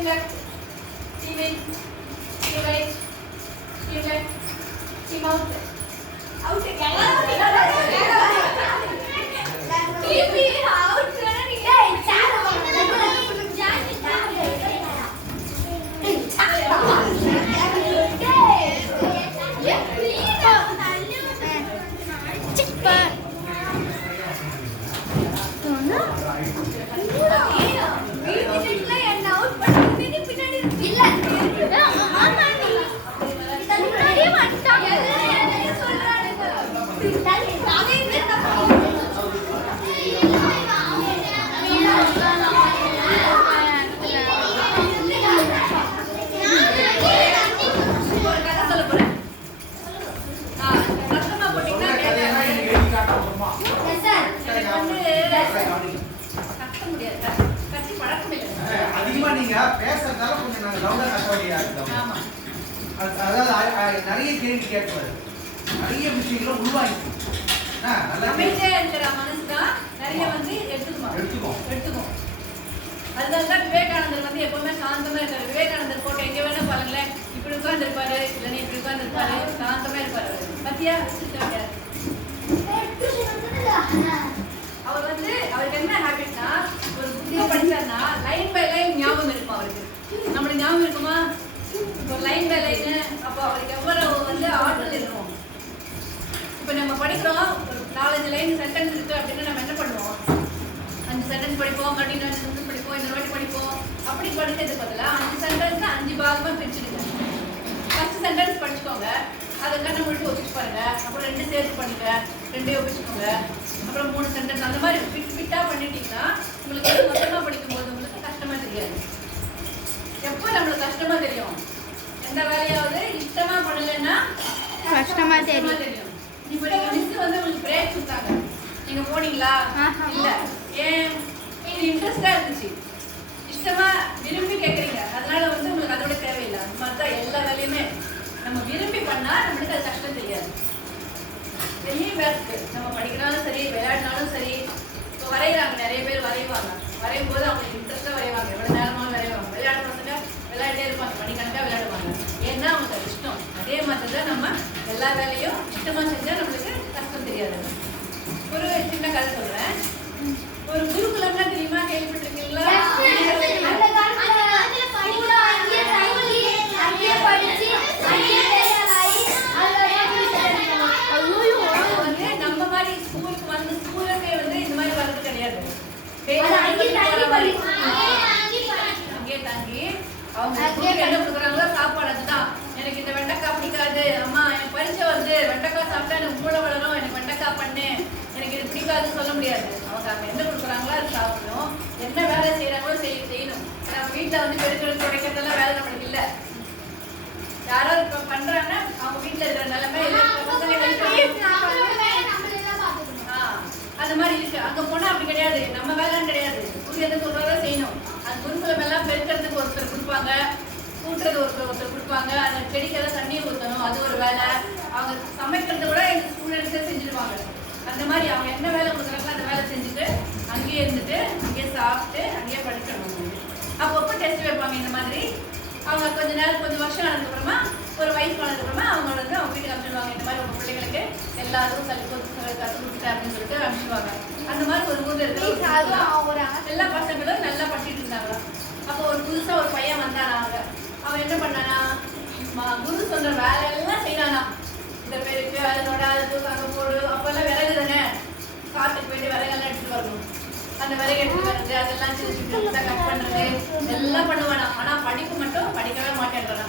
left, team in, team right, team left, team out. Out. Team out. அதிகமா நீங்க பேசுறதால கொஞ்சம் நாங்க லவுடா கத்த வேண்டியதா இருக்கு. அதாவது நிறைய கேள்வி கேட்கக்கூடாது, நிறைய விஷயங்களை உள்வாங்கி அமைதியா இருக்கிற மனசுதான் நிறைய வந்து எடுத்துக்கும். அதனாலதான் விவேகானந்தர் வந்து எப்பவுமே சாந்தமா இருக்காரு. விவேகானந்தர் போட்டோ எங்க வேணா பாருங்களேன், இப்படி உட்கார்ந்து இருப்பாரு, இல்லைன்னா இப்படி உட்கார்ந்து இருப்பாரு, சாந்தமா இருப்பாரு. பத்தியா அவர் வந்து அவருக்கு என்ன ஹேபிட்னா, ஒரு புத்தக படிச்சாருன்னா லைன் பை லைன் ஞாபகம் இருக்கும் அவருக்கு. நம்மளுக்கு ஞாபகம் இருக்குமா? ஒரு லைன் பை லைன். அப்போ அவருக்கு எவ்வளவு வந்து ஆற்றல் இருக்கும். இப்போ நம்ம படிக்கிறோம், ஒரு 4-5 லைன் சென்டென்ஸ் இருக்கு அப்படின்னா நம்ம என்ன பண்ணுவோம்? 5 சென்டென்ஸ் படிப்போம், மறுபடியும் 5 சென்டென்ஸ் படிப்போம், இந்த வாட்டி படிப்போம். அப்படி படிக்கிறதுக்கு பதிலாக 5 சென்டென்ஸ் 5 பாகமாக பிரிச்சுடுங்க. ஃபர்ஸ்ட் சென்டென்ஸ் படிச்சுக்கோங்க, அதை கண்ணை முடிச்சு ஒப்பிச்சு பாருங்க. அப்புறம் 2 சேர்த்து பண்ணுங்க, 2 ஒப்பிச்சுக்கோங்க. அப்புறம் 3 சென்டென்ஸ். அந்த மாதிரி ஃபிட்டாக பண்ணிட்டீங்கன்னா உங்களுக்கு மொத்தமாக படிக்கும்போது உங்களுக்கு கஷ்டமா தெரியாது. எப்போ நம்மளுக்கு கஷ்டமா தெரியும்? எந்த வேலையாவது இஷ்டமா பண்ணலைன்னா கஷ்டமா தெரியும். இப்போ நீங்க மிஸ் வந்து உங்களுக்கு பிரேக் கொடுத்தாங்க, நீங்க போனீங்களா? இல்ல. ஏன்? இது இன்ட்ரெஸ்டா இருந்துச்சு, இஷ்டமா விரும்பி கேட்குறீங்க, அதனால வந்து உங்களுக்கு அதோட தேவையில்லை. அது மாதிரி தான் எல்லா வேலையுமே நம்ம விரும்பி பண்ணா நம்மளுக்கு அது கஷ்டம் தெரியாது. வெளியே வேர்க்கு நம்ம படிக்கிறாலும் சரி, விளையாடினாலும் சரி. இப்போ வரைகிறாங்க, நிறைய பேர் வரைவாங்க. வரையும் போது அவங்களுக்கு இன்ட்ரெஸ்டாக வரைவாங்க, எவ்வளோ நேரமாலும் வரைவாங்க. விளையாட பசங்க விளையாட்டே இருப்பாங்க, மணிக்கணக்காக விளையாடுவாங்க. ஏன்னா அவங்களுக்கு அது இஷ்டம். அதே மாதிரி தான் நம்ம எல்லா வேலையும் இஷ்டமா செஞ்சா நம்மளுக்கு கஷ்டம் தெரியாது. ஒரு சின்ன கதை சொல்றேன். ஒரு குருகுலம்னா தெரியுமா? கேள்விப்பட்டிருக்கீங்களா? நம்ம மாதிரி ஸ்கூலுக்கு வந்து ஸ்கூலுக்கே வந்து இந்த மாதிரி வர்றது கிடையாது. அங்கே தங்கி அவங்க என்ன கொடுக்குறாங்களோ சாப்பாடு அதுதான். எனக்கு இந்த வெண்டைக்காய் பிடிக்காது அம்மா, எனக்கு பரிச்சை வந்து வெண்டைக்காய் சாப்பிட்டா எனக்கு மூளை வளரும், எனக்கு வெண்டைக்காய் பண்ணு, எனக்கு இது பிடிக்காதுன்னு சொல்ல முடியாது. அவங்க அங்கே என்ன கொடுக்குறாங்களோ அது சாப்பிடணும். என்ன வேலை செய்யறாங்களோ செய்யணும். நம்ம வீட்டில் வந்து பெருக்கிறது துடைக்கிறதெல்லாம் வேலை நம்மளுக்கு இல்லை. யாரோ இப்போ பண்றாங்கன்னா அவங்க வீட்டில் இருக்கிற நிலைமை அந்த மாதிரி இருக்கு. அங்கே போனால் அப்படி கிடையாது, நம்ம வேலைன்னு கிடையாது. குரு எது சொல்றதோ செய்யணும். அந்த குருகுலம் எல்லாம் பெருக்கிறதுக்கு ஒருத்தர் கொடுப்பாங்க, கூட்டுறது ஒருத்தர் கொடுப்பாங்க. அந்த செடிக்கெல்லாம் தண்ணி ஊற்றணும், அது ஒரு வேலை. அவங்க சமைக்கிறத கூட எங்கள் ஸ்டூடெண்ட்ஸே செஞ்சுடுவாங்க. அந்த மாதிரி அவங்க என்ன வேலை கொடுக்குறாங்களோ அந்த வேலை செஞ்சுட்டு அங்கேயே இருந்துட்டு அங்கேயே சாப்பிட்டு அங்கேயே படிக்கணும். அப்பப்போ டெஸ்ட் வைப்பாங்க. இந்த மாதிரி அவங்க கொஞ்சம் வருஷம் ஆனதுக்கப்புறமா, ஒரு வயசு ஆனதுக்கப்புறமா அவங்க வந்து அவங்க வீட்டுக்கு அனுப்பிடுவாங்க. இந்த மாதிரி உங்கள் பிள்ளைங்களுக்கு எல்லாரும் கற்றுக் கொடுத்துட்டேன் அப்படின்னு சொல்லிட்டு அனுப்பிடுவாங்க. அந்த மாதிரி ஒரு ஊரில் இருக்கிற எல்லா பசங்களும் நல்லா படிச்சுட்டு இருந்தாங்களாம். அப்போ ஒரு புதுசாக ஒரு பையன் வந்தானா. அவன் என்ன பண்ணானா, குரு சொல்ற வேலையெல்லாம் செய்யறானா. இந்த பேருக்கு அதனோட அது அங்கே போடு. அப்போல்லாம் விறகு தானே, காட்டுக்கு போயிட்டு விறகெல்லாம் எடுத்துட்டு வரணும். அந்த விறகு எடுத்துட்டு வர்றது, அதெல்லாம் கட் பண்ணுறது எல்லாம் பண்ணுவானா. ஆனால் படிப்பு மட்டும் படிக்கவே மாட்டேன்றானா.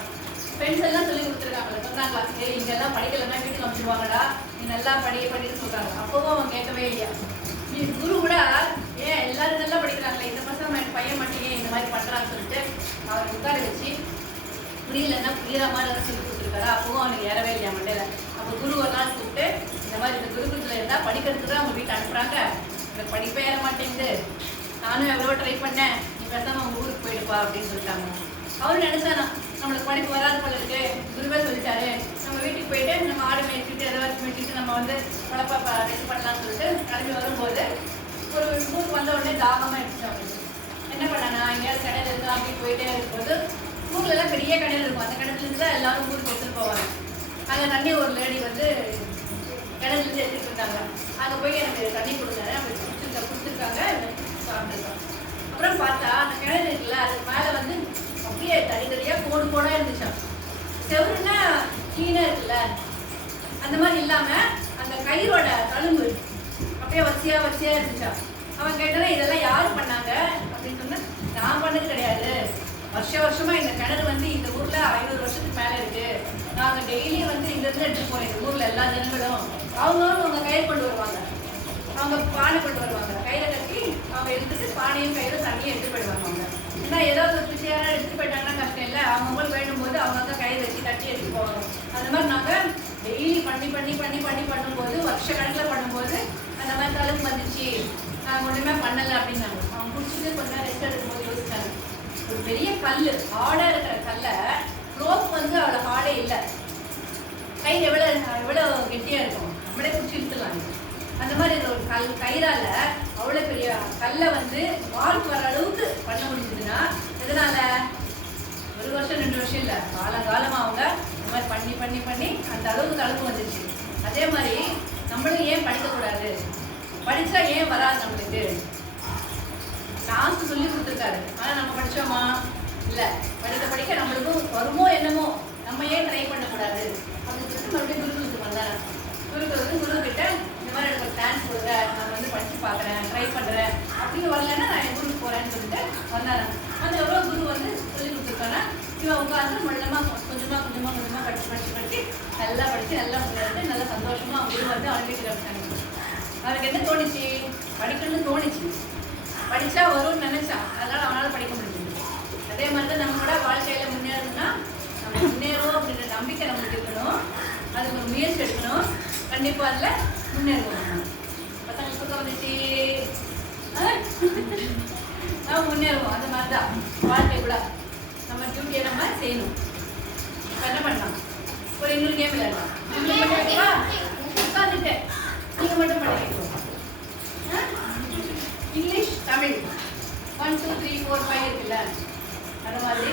ஃப்ரெண்ட்ஸ் எல்லாம் சொல்லி கொடுத்துருக்காங்களே, சொன்னாங்களா, சரி இங்கெல்லாம் படிக்கலைன்னா வீட்டுக்கு அனுப்பிச்சுடுவாங்கடா, நீ நல்லா படின்னு சொல்றாங்க. அப்பவும் அவன் கேட்கவே இல்லையா. குரு கூட ஏன் எல்லாரும் நல்லா படிக்கிறாங்களே, இந்த பசங்க பையன் மட்டும் ஏன் இந்த மாதிரி பண்றான்னு சொல்லிட்டு அவர் உட்கார வச்சு புரியலன்னா புரியுற மாதிரி தான் சொல்லி கொடுத்துருக்காரு. அப்பவும் அவனுக்கு ஏறவே இல்லையா மண்டையில. அப்போ குரு ஒரு நாள் கூப்பிட்டு, இந்த மாதிரி இந்த குருகுலத்தில் இருந்தால் படிக்கிறதுக்கு தான் அவங்க வீட்டை அனுப்புறாங்க, எனக்கு படிப்பே ஏற மாட்டேங்குது, நானும் எவ்வளோ ட்ரை பண்ணேன், நீ பேசாம அவங்க ஊருக்கு போயிடுப்பா அப்படின்னு சொல்லிட்டாங்க. அவரும் நினைச்சானா, நம்மளுக்கு படிப்பு வராது போல இருக்கு, குருவே சொல்லிட்டாரு, நம்ம வீட்டுக்கு போயிட்டு நம்ம ஆடு மேய்ச்சிட்டு எதாவது மேய்ச்சிட்டு நம்ம வந்து குழப்பா இது பண்ணலாம்னு சொல்லிட்டு கிளம்பி வரும்போது ஒரு ஊருக்கு வந்த உடனே தாகமாக எடுத்துட்டு அவனுக்கு என்ன பண்ணானா, எங்கேயாவது கடையில் இருந்து எல்லாம் அப்படி போயிட்டே இருக்கும்போது ஊர்ல எல்லாம் பெரிய கிணறு இருக்கும். அந்த கிணத்துல இருந்து தான் எல்லாரும் ஊருக்கு எடுத்துட்டு போவாங்க. அங்கே தண்ணி ஒரு லேடி வந்து கிணத்துல இருந்து எடுத்துட்டு இருந்தாங்க. அங்கே போய் எனக்கு தண்ணி கொடுத்தாரு. அப்படி கொடுத்துருக்காங்க சாப்பிட்டுருக்கோம். அப்புறம் பார்த்தா அந்த கிணறு இருக்குல்ல, அதுக்கு மேலே வந்து அப்படியே தனித்தனியாக கோடு கோடாக இருந்துச்சான். செவருன்னா கிளீனாக இருக்குல்ல, அந்த மாதிரி இல்லாமல் அந்த கயிறோட தழும்பு அப்படியே வரிசையாக இருந்துச்சா. அவன் கேட்டானா இதெல்லாம் யார் பண்ணாங்க அப்படின்னு சொன்னா, நான் பண்ணது கிடையாது. வருஷமா இந்த கிணறு வந்து இந்த ஊர்ல 500 வருஷத்துக்கு மேல இருக்கு. நாங்க டெய்லி வந்து இங்க இருந்து எடுத்துட்டு போறோம். இந்த ஊர்ல எல்லா ஜனங்களும் அவங்க கயிறு கொண்டு வருவாங்க, அவங்க பானை கொண்டு வருவாங்க. கயிறை கட்டி அவங்க எடுத்துட்டு பானையும் கயிறும் தண்ணியும் எடுத்து போயிடுவாங்க. அவங்க ஏன்னா ஏதாவது ஒரு விஷயம் எடுத்துட்டு போயிட்டாங்கன்னா கஷ்டம் இல்லை. அவங்களுக்கு வேண்டும் போது அவங்க கயிறு வச்சு கட்டி எடுத்து போவாங்க. அந்த மாதிரி நாங்க டெய்லி பண்ணும்போது வருஷ கணக்கில் பண்ணும்போது அந்த மாதிரி தழும்பு வந்துச்சு. நாங்கள் ஒன்றுமே பண்ணலை அப்படின்னாங்க. அவங்க பிடிச்சது கொஞ்ச நேரம் ரெஸ்ட் எடுக்கும்போது யோசிச்சாங்க, ஒரு பெரிய கல் ஹார்டாக இருக்கிற கல்லை ரோப் வந்து அவ்வளோ ஹார்டே இல்லை, கயிறு எவ்வளோ கெட்டியாக இருக்கும், நம்மளே பிடிச்சி இழுத்துலாம். அந்த மாதிரி ஒரு கயிறால அவ்வளோ பெரிய கல்லை வந்து வாழ்க்கு வர அளவுக்கு பண்ண முடிஞ்சதுன்னா எதனால? 1 வருஷம் 2 வருஷம் இல்லை, காலகாலமாக அவங்க இந்த மாதிரி பண்ணி அந்த அளவுக்கு தழும்பு வந்துச்சு. அதே மாதிரி நம்மளும் ஏன் படிக்கக்கூடாது? படித்தா ஏன் வராது நம்மளுக்கு? லாஸ்ட் சொல்லி கொடுத்துருக்காரு, ஆனால் நம்ம படித்தோமா? இல்லை. படிக்க நம்மளுக்கும் வருமோ என்னமோ, நம்ம ஏன் ட்ரை பண்ணக்கூடாது அப்படின்னு சொல்லிட்டு மறுபடியும் குருகுலுக்கு வந்தாங்க. குருக்கிட்ட இந்த மாதிரி எனக்கு ஒரு சான்ஸ் கொடுங்க, நான் வந்து படித்து பார்க்குறேன், ட்ரை பண்ணுறேன் அப்படின்னு வரலன்னா நான் என் குருக்கு போகிறேன்னு சொல்லிட்டு வந்தாங்க. அந்த எவ்வளோ குரு வந்து சொல்லி கொடுத்துருக்காங்கன்னா இவன் உட்காந்து மொல்லமாக கொஞ்சமாக படித்து நல்லா படித்து நல்லா முன்னேறது நல்லா சந்தோஷமாக அவங்க குரு வந்து அனுப்பிட்டு வச்சாங்க. அவருக்கு என்ன தோணுச்சு? படிக்கணும்னு தோணுச்சு. படித்தா வரும்னு நினச்சான், அதனால் அவனால் படிக்க முடிஞ்சது. அதே மாதிரி தான் நம்மளோட வாழ்க்கையில் முன்னேறணும்னா நம்ம முன்னேறுவோம் அப்படின்ற நம்பிக்கை நம்மளுக்கு இருக்கணும். அதுக்கு ஒரு முயற்சி எடுக்கணும். கண்டிப்பாக அதில் முன்னேறுவோம். பசங்க சுத்தம் வந்துச்சு நம்ம முன்னேறுவோம். அது மாதிரி தான் வாழ்க்கைக்குள்ள நம்ம டியூட்டியை நம்ம செய்யணும். என்ன பண்ணலாம்? ஒரு இன்னொரு கேம் விளையாடலாம். உட்காந்துட்டேன், நீங்கள் மட்டும் படிக்கணும். இங்கிலீஷ் தமிழ் 1 2 3 4 5 இருக்குல்ல, அந்த மாதிரி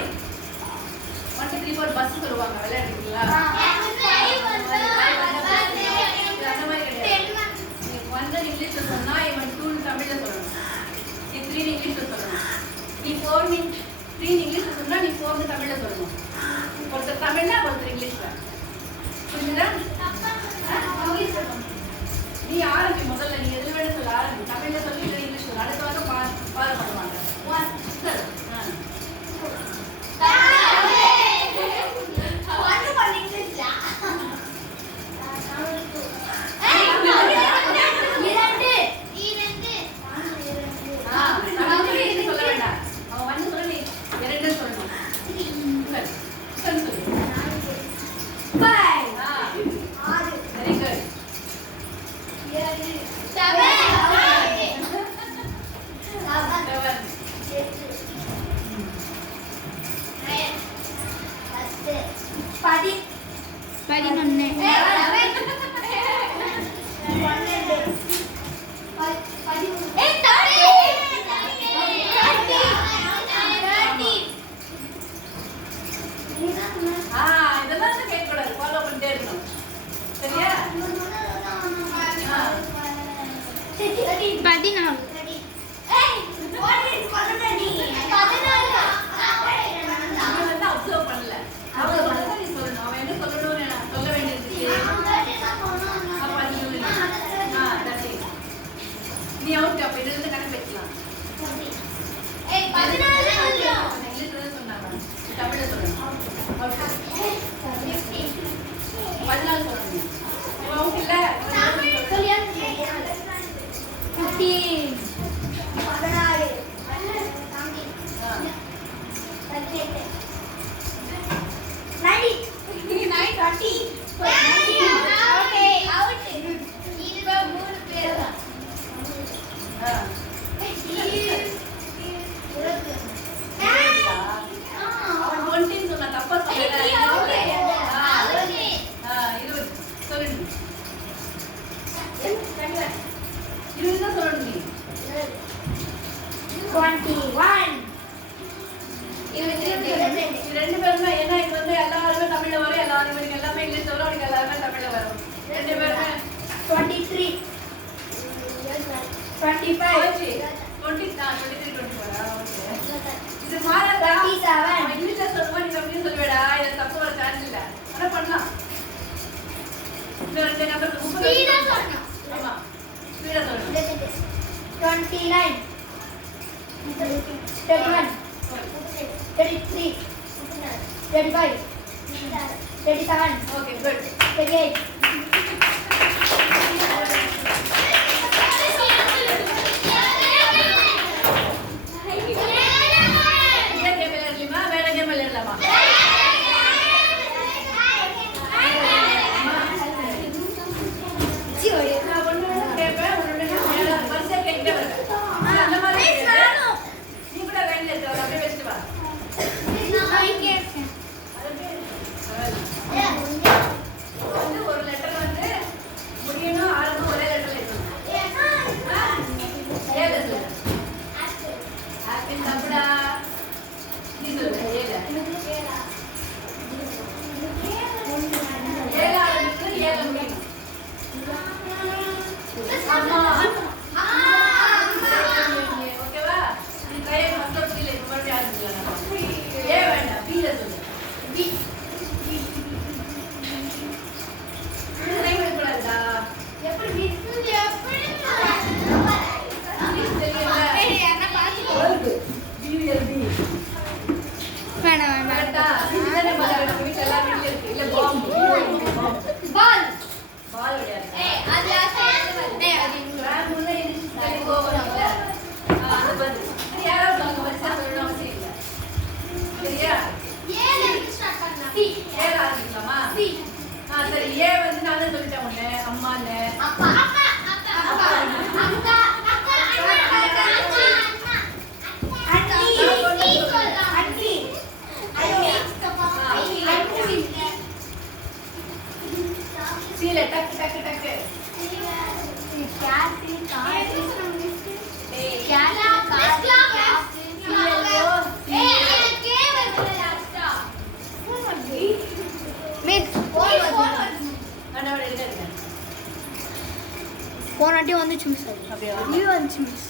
1 2 3 4 பஸ் சொல்லுவாங்க. விளையாடுறீங்களா? அந்த மாதிரி கிடையாது. நீ 1 இங்கிலீஷ்ல சொன்னா இவன் 2 தமிழ்ல சொல்லணும், நீ 3 இங்கிலீஷ்ல சொல்லணும். நீ 4 இங்கிலீஷ்ல சொன்னா நீ 4 தமிழ்ல சொல்லணும். ஒருத்தர் தமிழ்ல ஒருத்தர் இங்கிலீஷ்ல. புரியுதா? நீ ஆரம்பி முதல்ல, நீ எதுல வேணும் சொல்ல ஆரம்பி. தமிழ்ல சொல்லி இல்லை இங்கிலீஷ் சொல்ல. அடுத்த வாரம் பாரு பண்ணுவாங்க. சொல்ல வேண்டாம், அவன் வந்து சொல்ல நீ 2 சொல்லணும். சொல்லு. Very good. இதெல்லாம் கேட்கக்கூடாது, ஃபாலோ பண்ணிட்டே இருக்கணும். சரியா? 14. அப்சர்வ் பண்ணல. நீ சொல்லணும். அவன் என்ன சொல்லணும்னு நான் சொல்ல வேண்டியது. நீ அவுட். அப்ப இதுல இருந்து கணக்கு வச்சுக்கலாம். இங்கிலீஷ்ல தான் சொன்னாங்க, தமிழ்ல சொல்லணும். 14 சொல்லணும். அவுட் இல்ல. 15. ஸ்பீடா சொல்லணும். ஆமா ஸ்பீடா சொல்லணும். 29 31 33 35 37 ஓகே குட் 38 இந்த கேம் விளையாடலாமா வேற கேம் விளையாடலாமா நான் ஒண்ணு கேட்பேன் ஒண்ணு வரிசையா கேட்டுட்டே வருவேன் அந்த மாதிரி நீ கூட லைன்ல இருக்க அப்படியே வச்சுட்டு வா வந்து ஒரு லெட்டர் வந்து முடியணும் ஆரம்பம் ஒரே லெட்டர்ல இருக்கணும் ஏழு சொல்லு ஆப்பிள் சாப்பிடா நீ சொல்லு ஏழு ஏழு ஆரம்பிச்சு ஏழு முடியும் ஆமா ஓகேவா நீ கையை மஸ்ட் இல்லை இப்போ மறுபடியும் ஆரம்பிக்கலாம் ஏ வேண்டாம் பீல சொல்லு பி சரி ஏ வந்து நான் தான் சொல்லிட்டேன் ஒண்ணு அம்மான்னு சீல டக்கு டக்கு டக்கு போனாட்டி வந்துச்சு மிஸ் அப்படியே நீ வந்துச்சு மிஸ்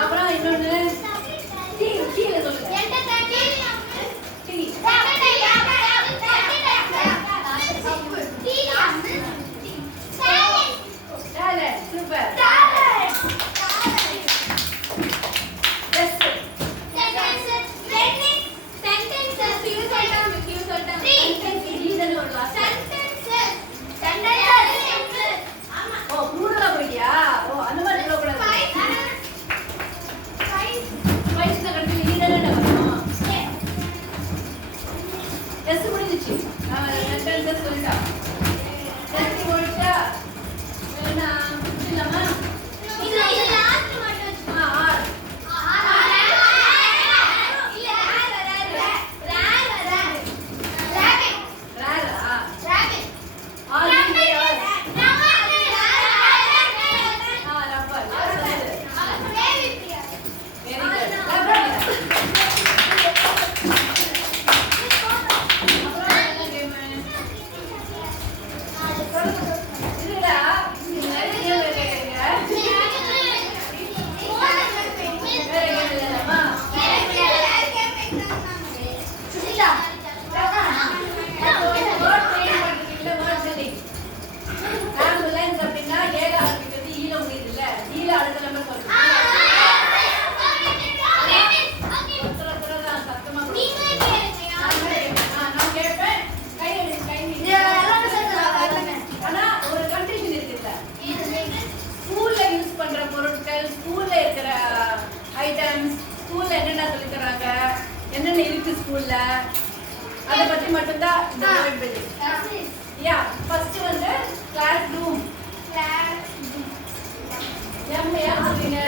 அப்புறம் இன்னொன்னு கீழே சொல்லுங்க சூப்பர் ஓ ப்ளூரலா போயிட்டியா ஓ அந்த மாதிரி சொல்லக்கூடாது ஸ்பைஸ் கண்டிப்பா நீ தானே வரணும் டெஸ்ட் முடிஞ்சிச்சு நான் சென்டென்சஸ் சொல்லிட்டா டெஸ்ட் முடிச்சா என்ன இல்லாமா என்னென்ன இருக்கு ஸ்கூல்ல அத பத்தி மட்டும் தான் இந்த வேர்ட் பில்டிங் யா ஃபர்ஸ்ட் வந்து கிளாஸ் ரூம் எம் ஏன் சொல்றீங்க?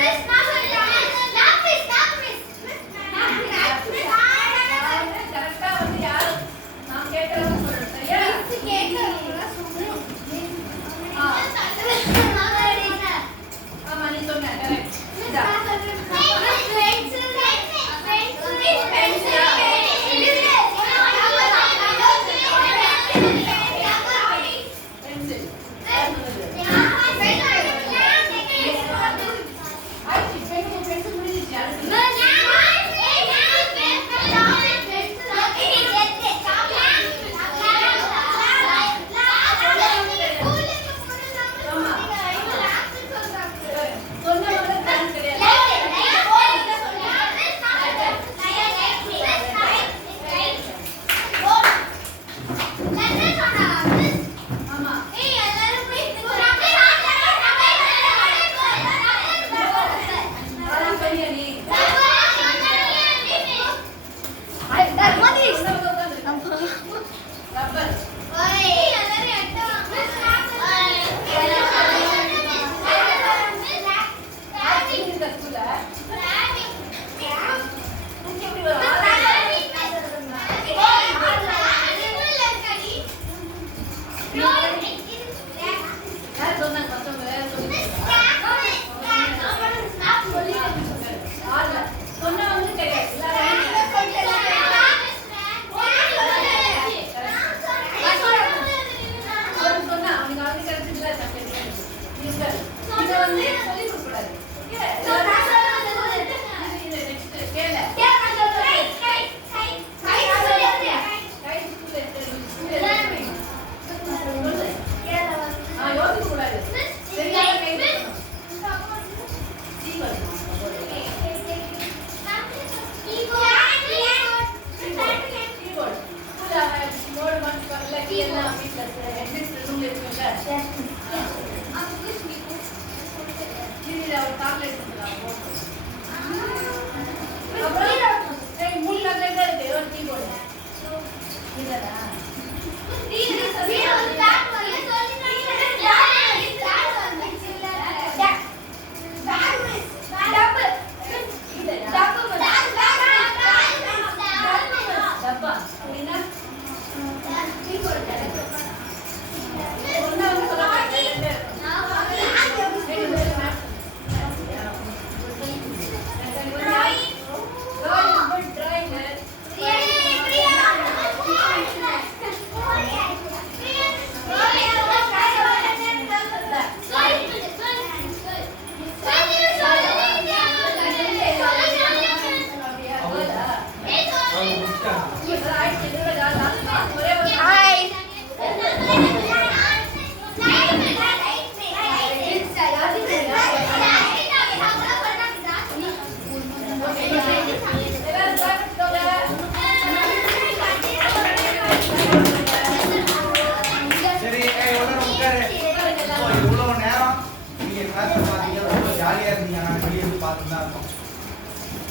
கரெக்டா வந்து யாரு நான் கேட்கறத சொல்லணும் சரியா? ஆமா நீ சொன்ன கரெக்ட். இதா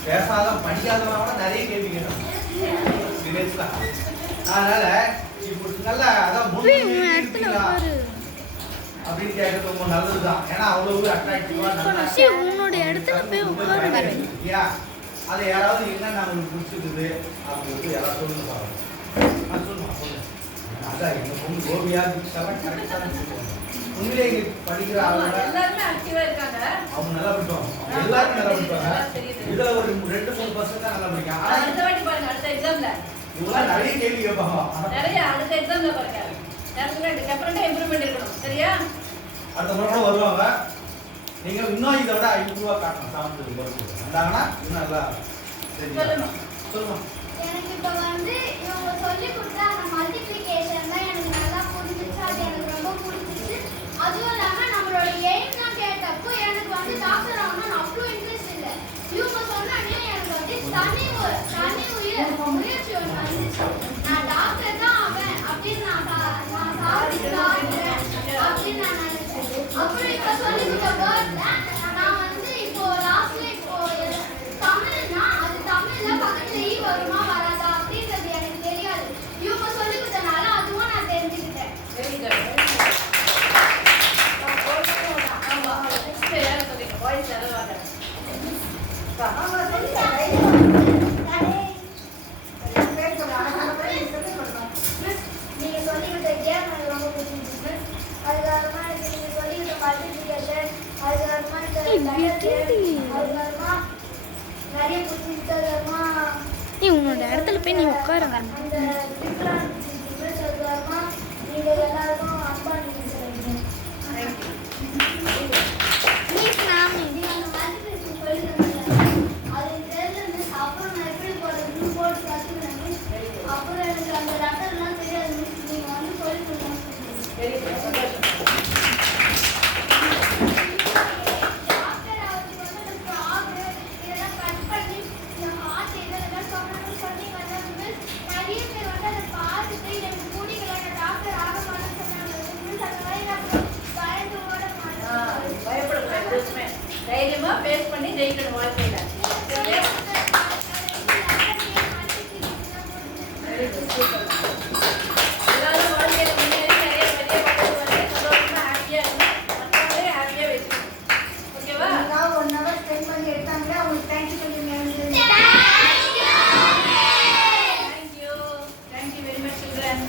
பேசாத படிக்காதவங்க நிறைய கேள்வி கேட்டோம். அதனால இப்போ நல்ல அதான் அப்படின்னு கேட்கறது ரொம்ப நல்லதுதான். ஏன்னா அவ்வளவு அட்ராக்டிவா உன்னோட இடத்துல போய் உட்காருங்க. அதை யாராவது என்ன நம்மளுக்கு பிடிச்சிருக்குது அப்படின்னு யாராவது சொல்லுங்க பாருங்க. சொல்லுமா சொல்லுங்க. அதான் எங்க பொண்ணு கோபியா எல்லாம் கரெக்டாக சொல்லுவாங்க. உண்மையிலே இங்க படிக்கிற அவங்க எல்லாருமே ஆக்டிவா இருக்காங்க. அவங்க நல்லா படிப்பாங்க. எல்லாரும் நல்லா படிப்பாங்க. இதுல ஒரு 2-3% தான் நல்லா படிக்காங்க. அடுத்த வாட்டி பாருங்க, அடுத்த எக்ஸாம்ல இவங்க நிறைய கேள்வி கேட்பாங்க. நிறைய அடுத்த எக்ஸாம்ல பாருங்க. டெஃபரெண்டா இம்ப்ரூவ்மென்ட் இருக்கணும். சரியா? அடுத்த முறை கூட வருவாங்க. நீங்க இன்னும் இதை விட இம்ப்ரூவா காட்டணும். சாப்பிட்டு வந்தாங்கன்னா இன்னும் நல்லா சொல்லுமா சொல்லுமா. எனக்கு இப்போ வந்து இவங்க சொல்லி கொடுத்த அந்த மல்டிப்ளிகேஷன் தான் எனக்கு நல்லா புரிஞ்சிச்சு. அது எனக்கு ரொம்ப பிடிச்சிச்சு. அதுவும் இல்லாமல் நம்மளோட எய்ம்லாம் கேட்டப்போ எனக்கு வந்து டாக்டர் ஆகணும்னு அவ்வளோ இன்ட்ரெஸ்ட் இல்லை. இவங்க சொன்னாங்க எனக்கு வந்து தனி முயற்சி ஒன்று வந்துச்சு. நான் டாக்டர் தான் ஆவேன் அப்படின்னு நான் சாதிக்கிறேன் அப்படின்னு நான் நினைச்சேன். அப்புறம் இப்போ சொல்லி கொடுத்த வேர்ட்ல நான் வந்து இப்போ லாஸ்ட்ல இப்போ தமிழ்னா அது தமிழ்ல பக்கத்துல ஈ வருமா வராதா அப்படின்றது எனக்கு தெரியாது. இவங்க சொல்லி கொடுத்தனால அதுவும் நான் தெரிஞ்சுக்கிட்டேன். Very good. ஆமா நெக்ஸ்ட் யார் சொல்றீங்க? மல்டிப்ளிகேஷன் அதுக்கப்புறமா இந்த அதுக்கப்புறமா நிறைய புரிஞ்சுக்கிட்டு அதுக்கப்புறமா உன்னோட இடத்துல போய் நீ உட்காருங்க. அந்த டிஃப்ரெண்ட் அதுக்கப்புறமா இது எல்லாருக்கும் அப்பா நீங்கள் சொல்லுங்கள். மிஸ் நாமி நீங்கள் அந்த மல்டிப்ளிகேஷன் சொல்லி தரீங்க. அது தெரிஞ்சு அப்புறம் நான் எப்படி போடுறதுன்னு போட்டு கற்றுக்கிறேன். அப்புறம் எனக்கு அந்த லெட்டர்லாம் தெரியாது மிஸ். நீங்கள் வந்து சொல்லி கொடுங்க. வெரி குட், சந்தோஷம். டாக்டர் அவருக்கு வந்து அந்த ஃப்ராக் இதெல்லாம் கட் பண்ணி இந்த ஹார்ட் இதெல்லாம் சொல்லணும்னு சொன்னீங்க. மிஸ் நிறைய பேர் வந்து அதை பார்த்துட்டு எனக்கு பிடிக்கல நான் டாக்டர் ஆக மாட்டேன்னு சொன்னாங்க. மிஸ் அந்த மாதிரி நான் பயந்து ஓட மாட்டேன். பயப்படக்கூடாது எப்பவுமே. தைரியமா ஃபேஸ் பண்ணி ஜெயிக்கணும் வாழ்க்கையில. சரியா? Very good, super. எல்லாரும் வாழ்க்கையில முன்னேறி நிறைய பெரிய பதவி வந்து சந்தோஷமா ஹாப்பியா இருக்கணும். மற்றவங்களே ஹாப்பியா வச்சுக்கணும். ஓகேவா? நான் 1 hour ஸ்பெண்ட் பண்ணி எடுத்தாங்க. அவங்களுக்கு தேங்க்யூ சொல்லுங்க. Thank you. Thank you very much children.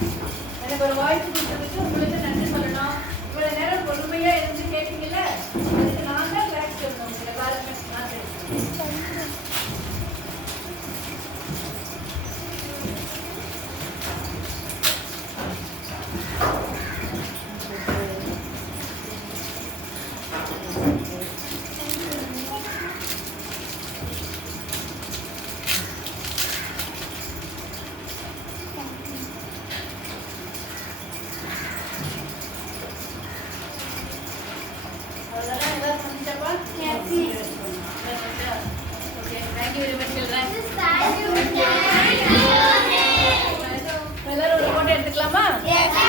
எனக்கு ஒரு வாய்ப்பு கொடுத்ததுக்கு உங்களுக்கு நன்றி சொல்லணும். இவ்வளவு நேரம் பொறுமையா இருந்து கேட்டீங்கல்ல, அதுக்கு நான் தான் கிளாஸ் சொல்லணும். உங்களை எல்லாருமே நான் பேசுறேன். அவ்வளவுதானே? எல்லாரும் முடிஞ்சாப்பா? Okay, thank you very much children. Thank you. எல்லாரும் ஒரு போட்டோ எடுத்துக்கலாமா? Yes.